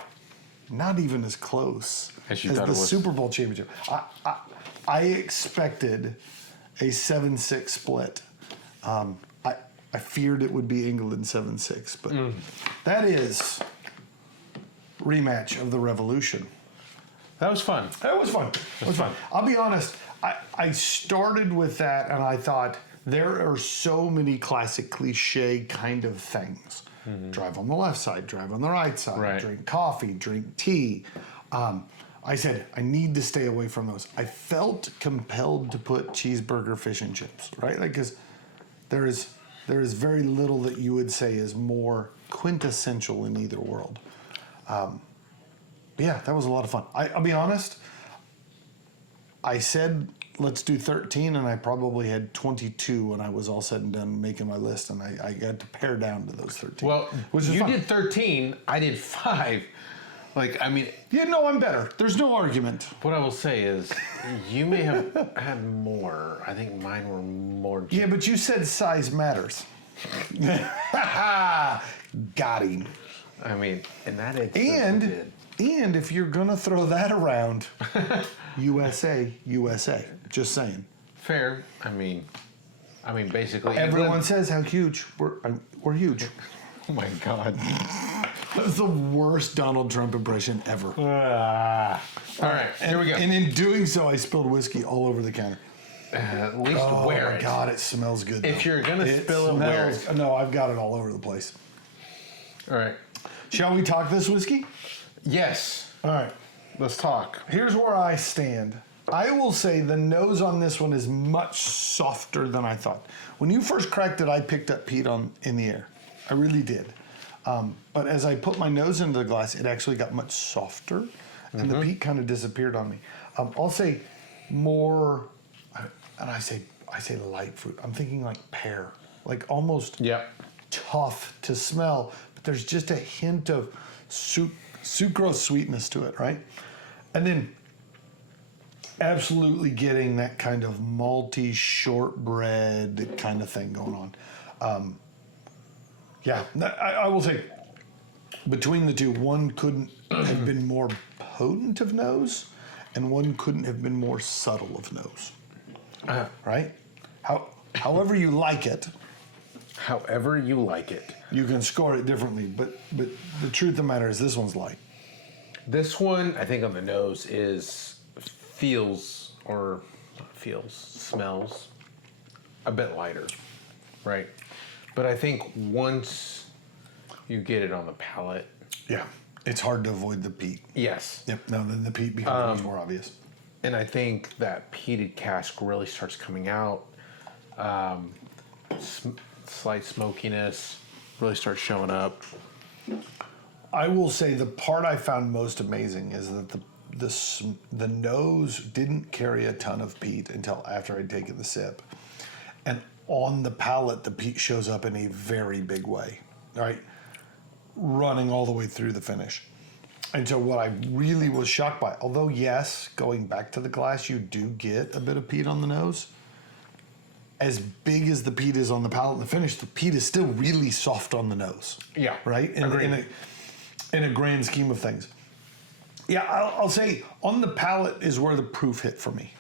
Not even as close As as the Super Bowl championship. I expected a 7-6 split. I feared it would be England 7-6, but that is rematch of the Revolution. That was fun. That was fun. It was fun. I'll be honest. I started with that, and I thought there are so many classic cliche kind of things. Drive on the left side, drive on the right side, Right. drink coffee, drink tea. I said, I need to stay away from those. I felt compelled to put cheeseburger, fish, and chips, right? Like, because there is very little that you would say is more quintessential in either world. But yeah, that was a lot of fun. I'll be honest. I said, let's do 13, and I probably had 22 when I was all said and done making my list, and I got to pare down to those 13. Well, which is you fun. did 13, I did 5. Like, I mean, Yeah, no, I'm better. There's no argument. what I will say is, you may have had more. I think mine were more. Yeah, but you said size matters. Got him. I mean, in that instance, you And did. if you're gonna throw that around, USA. Just saying. Fair. I mean, basically, Everyone England- says how huge we're huge. Oh my God. That's the worst Donald Trump impression ever. All right, here we go. And in doing so, I spilled whiskey all over the counter. At least Oh wear my it. God, it smells good. If though. you're gonna spill it, wear it. No, I've got it all over the place. All right. Shall we talk this whiskey? Yes. All right. Let's talk. Here's where I stand. I will say the nose on this one is much softer than I thought. When you first cracked it, I picked up peat in the air. I really did. But as I put my nose into the glass, it actually got much softer, and the peat kind of disappeared on me. I'll say more, and I say light fruit. I'm thinking like pear, like almost tough to smell, but there's just a hint of sucrose sweetness to it, right? And then absolutely getting that kind of malty shortbread kind of thing going on. Yeah, I will say between the two, one couldn't have been more potent of nose, and one couldn't have been more subtle of nose. Right? However you like it. However you like it. You can score it differently, but the truth of the matter is this one's light. This one, I think on the nose smells a bit lighter, right? But I think once you get it on the palate, Yeah, it's hard to avoid the peat. yes. Yep. No, then the peat becomes more obvious. And I think that peated cask really starts coming out. Slight smokiness really starts showing up. I will say the part I found most amazing is that the nose didn't carry a ton of peat until after I'd taken the sip. And on the palate, the peat shows up in a very big way, right? Running all the way through the finish. And so what I really was shocked by, although yes, going back to the glass, you do get a bit of peat on the nose. As big as the peat is on the palate and the finish, the peat is still really soft on the nose. Yeah, Right? agreed. In a grand scheme of things. Yeah, I'll say on the palate is where the proof hit for me.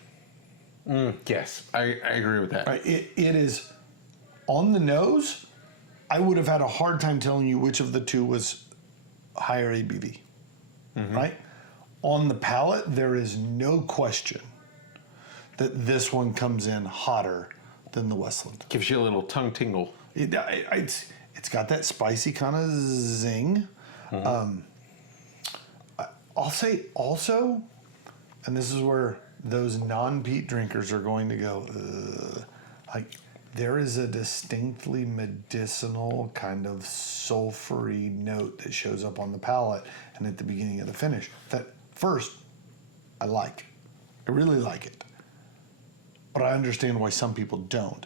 Yes, I agree with that. Right? It is on the nose. I would have had a hard time telling you which of the two was higher ABV. Right? On the palate, there is no question that this one comes in hotter than the Westland. Gives you a little tongue tingle. It's got that spicy kind of zing. I'll say also, and this is where those non-peat drinkers are going to go, like there is a distinctly medicinal kind of sulfury note that shows up on the palate and at the beginning of the finish that first I like. I really like it. But I understand why some people don't.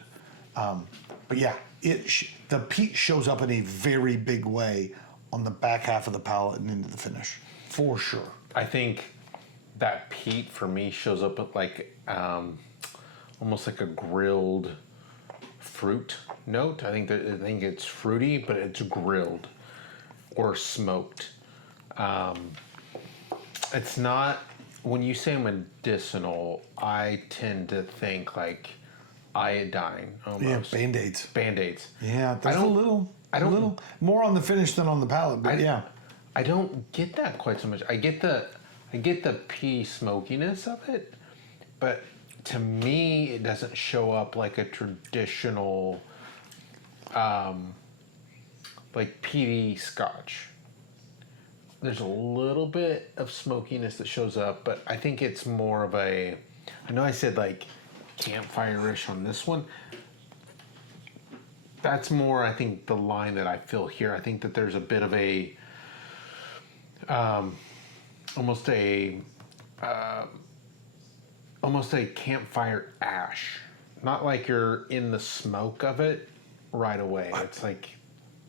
But yeah, the peat shows up in a very big way on the back half of the palate and into the finish, for sure. I think that peat for me shows up at like almost like a grilled fruit note. I think it's fruity, but it's grilled or smoked. It's not. When you say medicinal, I tend to think like iodine almost. Yeah, Band-Aids. Band-Aids. Yeah, there's a little more on the finish than on the palate, but yeah. I don't get that quite so much. I get the pea smokiness of it, but to me it doesn't show up like a traditional like peaty scotch. There's a little bit of smokiness that shows up, but I think it's more of I know I said like campfire-ish on this one. That's more, I think, the line that I feel here. I think that there's a bit of a, almost a campfire ash. Not like you're in the smoke of it right away. It's like,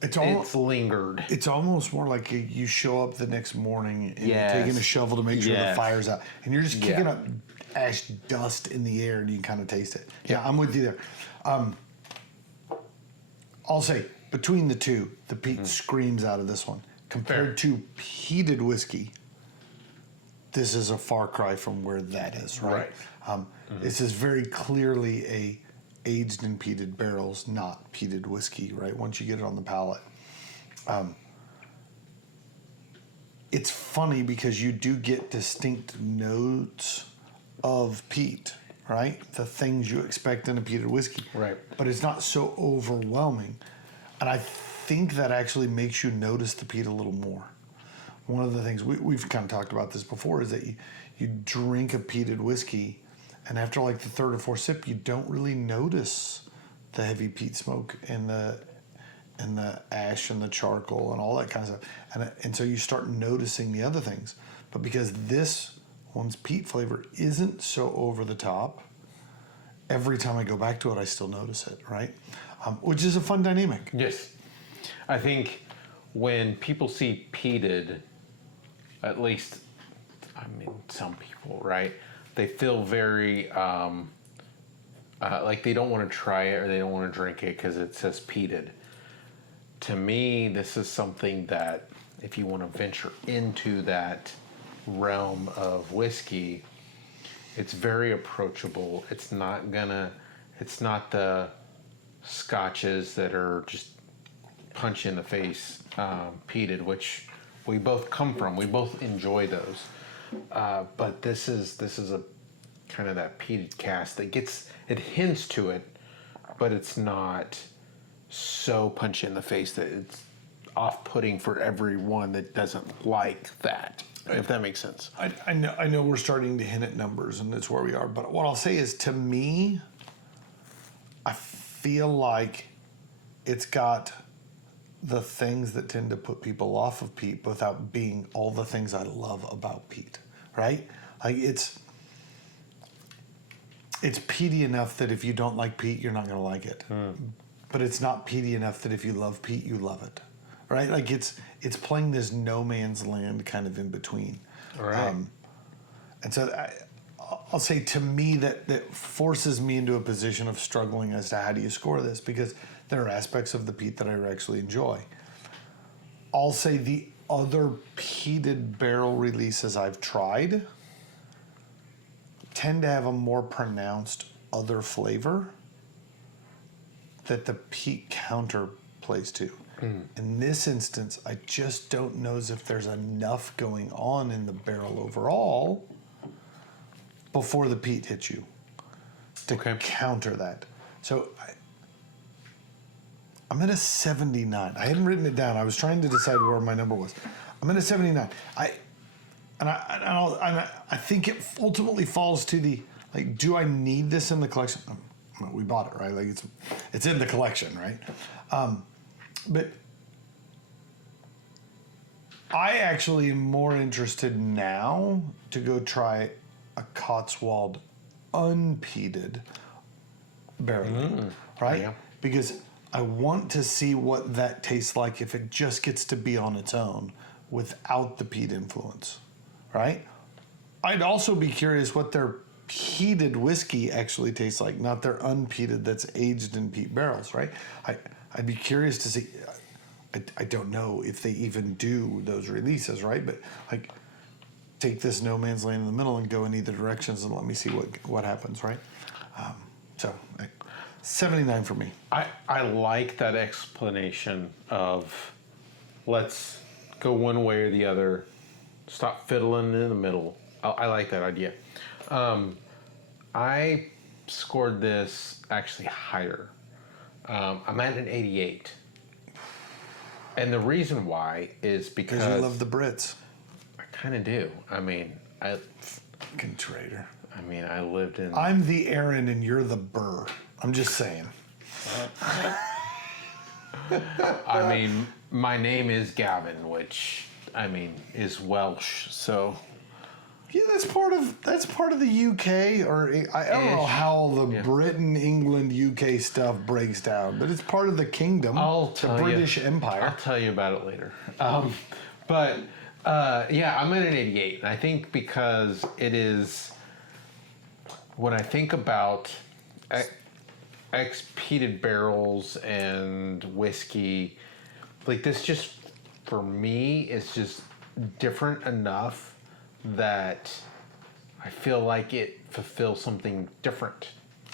it's lingered. It's almost more like you show up the next morning and Yes. you're taking a shovel to make sure the Yes. fire's out. And you're just kicking up ash dust in the air and you can kind of taste it. Yeah, I'm with you there. I'll say, between the two, the peat screams out of this one. Compared to peated whiskey, this is a far cry from where that is, right? This is very clearly a aged in peated barrels, not peated whiskey, right? Once you get it on the palate. It's funny because you do get distinct notes of peat, right? The things you expect in a peated whiskey. Right. But it's not so overwhelming. And I think that actually makes you notice the peat a little more. One of the things, we've kind of talked about this before, is that you drink a peated whiskey, and after like the third or fourth sip, you don't really notice the heavy peat smoke and the ash and the charcoal and all that kind of stuff. And so you start noticing the other things. But because this one's peat flavor isn't so over the top, every time I go back to it, I still notice it, right? Which is a fun dynamic. Yes. I think when people see peated, at least, I mean, some people, right? They feel very, like they don't want to try it or they don't want to drink it because it says peated. To me, this is something that if you want to venture into that realm of whiskey, it's very approachable. It's not the scotches that are just punch in the face, peated, which we both come from. We both enjoy those. But this is a kind of that peated cask that it hints to it, but it's not so punch in the face that it's off-putting for everyone that doesn't like that, if that makes sense. I know we're starting to hint at numbers and that's where we are, but what I'll say is, to me, I feel like it's got the things that tend to put people off of peat without being all the things I love about peat, right? Like it's peaty enough that if you don't like peat, you're not going to like it. But it's not peaty enough that if you love peat, you love it, right? Like it's playing this no man's land kind of in between. Right. And so I'll say, to me, that forces me into a position of struggling as to how do you score this, because there are aspects of the peat that I actually enjoy. I'll say the other peated barrel releases I've tried tend to have a more pronounced other flavor that the peat counter plays to. In this instance, I just don't know as if there's enough going on in the barrel overall before the peat hits you to counter that. So I'm at a 79. I hadn't written it down. I was trying to decide where my number was. I'm at a 79. I think it ultimately falls to the, like, do I need this in the collection? well, we bought it, right? Like it's in the collection, right? But I actually am more interested now to go try a Cotswold unpeated barrel, right? Yeah. Because I want to see what that tastes like if it just gets to be on its own without the peat influence, right? I'd also be curious what their peated whiskey actually tastes like, not their unpeated that's aged in peat barrels, right? I'd be curious to see. I don't know if they even do those releases, right? But like, take this no man's land in the middle and go in either directions and let me see what happens, right? So 79 for me. I like that explanation of let's go one way or the other, stop fiddling in the middle. I like that idea. I scored this actually higher. I'm at an 88. And the reason why is because you love the Brits. I kind of do. I mean, Fucking traitor. I mean, I lived in. I'm the Aaron and you're the Burr. I'm just saying. I mean, my name is Gavin, which I mean is Welsh. So Yeah, that's part of the UK, or I don't know how the Britain, England, UK stuff breaks down, but it's part of the kingdom, the British Empire. I'll tell you about it later. But yeah, I'm at an 88, and I think because it is when I think about ex-peated barrels and whiskey, like this just for me is just different enough that I feel like it fulfills something different.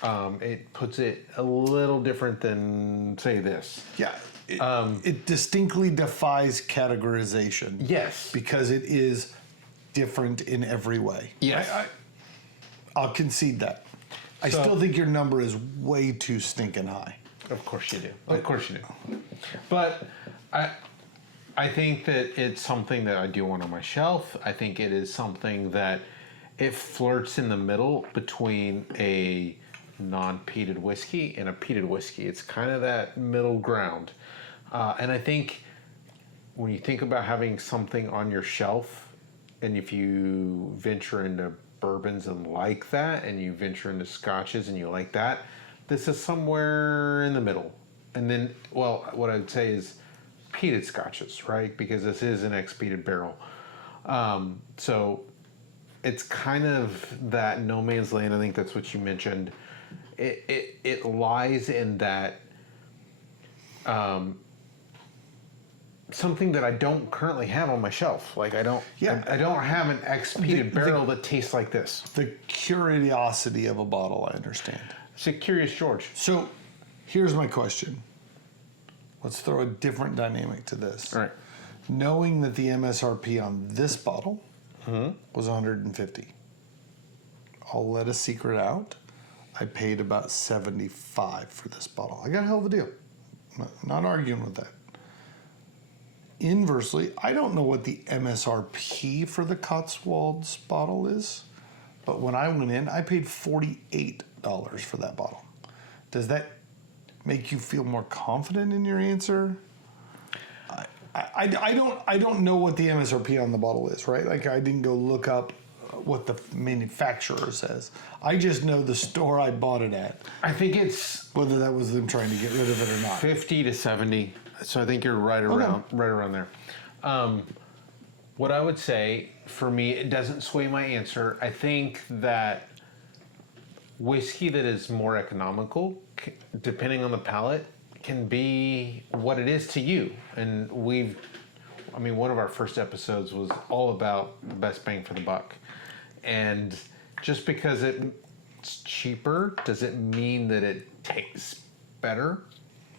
It puts it a little different than, say, this. Yeah, it distinctly defies categorization. Yes. Because it is different in every way. Yes. I'll concede that. I still think your number is way too stinking high. Of course you do. Of course you do. But I think that it's something that I do want on my shelf. I think it is something that it flirts in the middle between a non-peated whiskey and a peated whiskey. It's kind of that middle ground. And I think when you think about having something on your shelf, and if you venture into bourbons and like that, and you venture into scotches and you like that, this is somewhere in the middle. And then, well, what I would say is peated scotches, right? Because this is an ex-peated barrel. So it's kind of that no man's land. I think that's what you mentioned. It lies in that something that I don't currently have on my shelf. Like I don't have an ex-peated barrel that tastes like this. The curiosity of a bottle, I understand. It's a Curious George. So here's my question. Let's throw a different dynamic to this. All right. Knowing that the MSRP on this bottle was $150, I'll let a secret out. I paid about $75 for this bottle. I got a hell of a deal. Not arguing with that. Inversely, I don't know what the MSRP for the Cotswolds bottle is, but when I went in, I paid $48 for that bottle. Does that make you feel more confident in your answer? I don't know what the MSRP on the bottle is, right? Like I didn't go look up what the manufacturer says. I just know the store I bought it at. I think it's whether that was them trying to get rid of it or not. 50 to 70. So I think you're right around there. What I would say for me, it doesn't sway my answer. I think that whiskey that is more economical, depending on the palate, can be what it is to you. And one of our first episodes was all about the best bang for the buck. And just because it's cheaper, does it mean that it tastes better?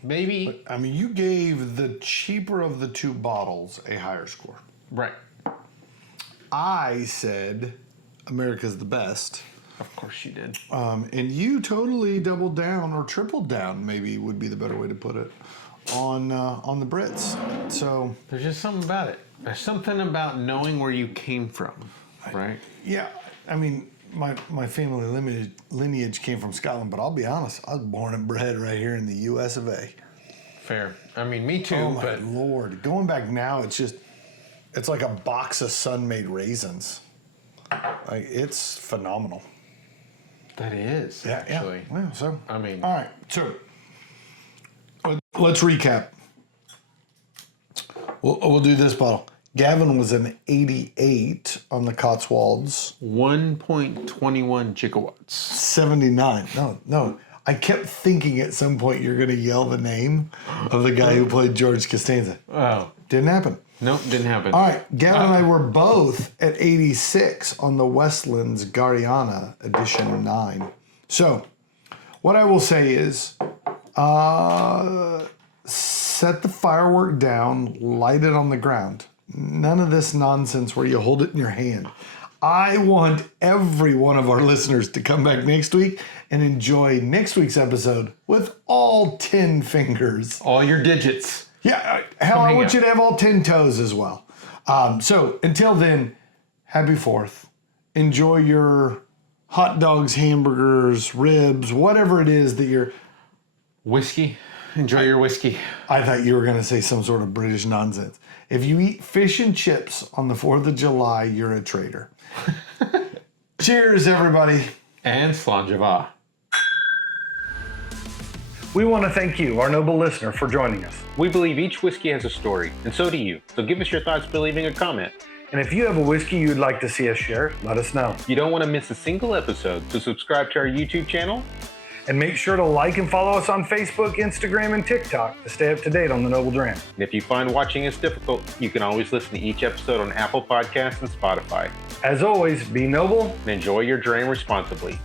Maybe. But, you gave the cheaper of the two bottles a higher score. Right. I said America's the best. Of course you did. And you totally doubled down, or tripled down, maybe would be the better way to put it, on the Brits. So there's just something about it. There's something about knowing where you came from, right? Yeah. my family lineage came from Scotland, but I'll be honest, I was born and bred right here in the U.S. of A. Fair. I mean, me too. Oh my but Lord! Going back now, it's like a box of Sun-made raisins. Like, it's phenomenal. that is actually. Yeah. Well, so I mean, all right. So let's recap. We'll do this bottle. Gavin was an 88 on the Cotswolds. 1.21 gigawatts. 79. No. I kept thinking at some point you're going to yell the name of the guy who played George Costanza. Oh. Didn't happen. Nope, didn't happen. All right. Gavin and I were both at 86 on the Westland's Garryana edition 9. So, what I will say is, set the firework down, light it on the ground. None of this nonsense where you hold it in your hand. I want every one of our listeners to come back next week and enjoy next week's episode with all 10 fingers. All your digits. Yeah, hell, I want you to have all 10 toes as well. So until then, happy 4th. Enjoy your hot dogs, hamburgers, ribs, whatever it is that you're... Whiskey. Enjoy your whiskey. I thought you were going to say some sort of British nonsense. If you eat fish and chips on the 4th of July, you're a traitor. Cheers, everybody. And Slanjava. We want to thank you, our noble listener, for joining us. We believe each whiskey has a story, and so do you. So give us your thoughts by leaving a comment. And if you have a whiskey you'd like to see us share, let us know. You don't want to miss a single episode, so subscribe to our YouTube channel. And make sure to like and follow us on Facebook, Instagram, and TikTok to stay up to date on the Noble Dram. And if you find watching us difficult, you can always listen to each episode on Apple Podcasts and Spotify. As always, be noble And enjoy your dram responsibly.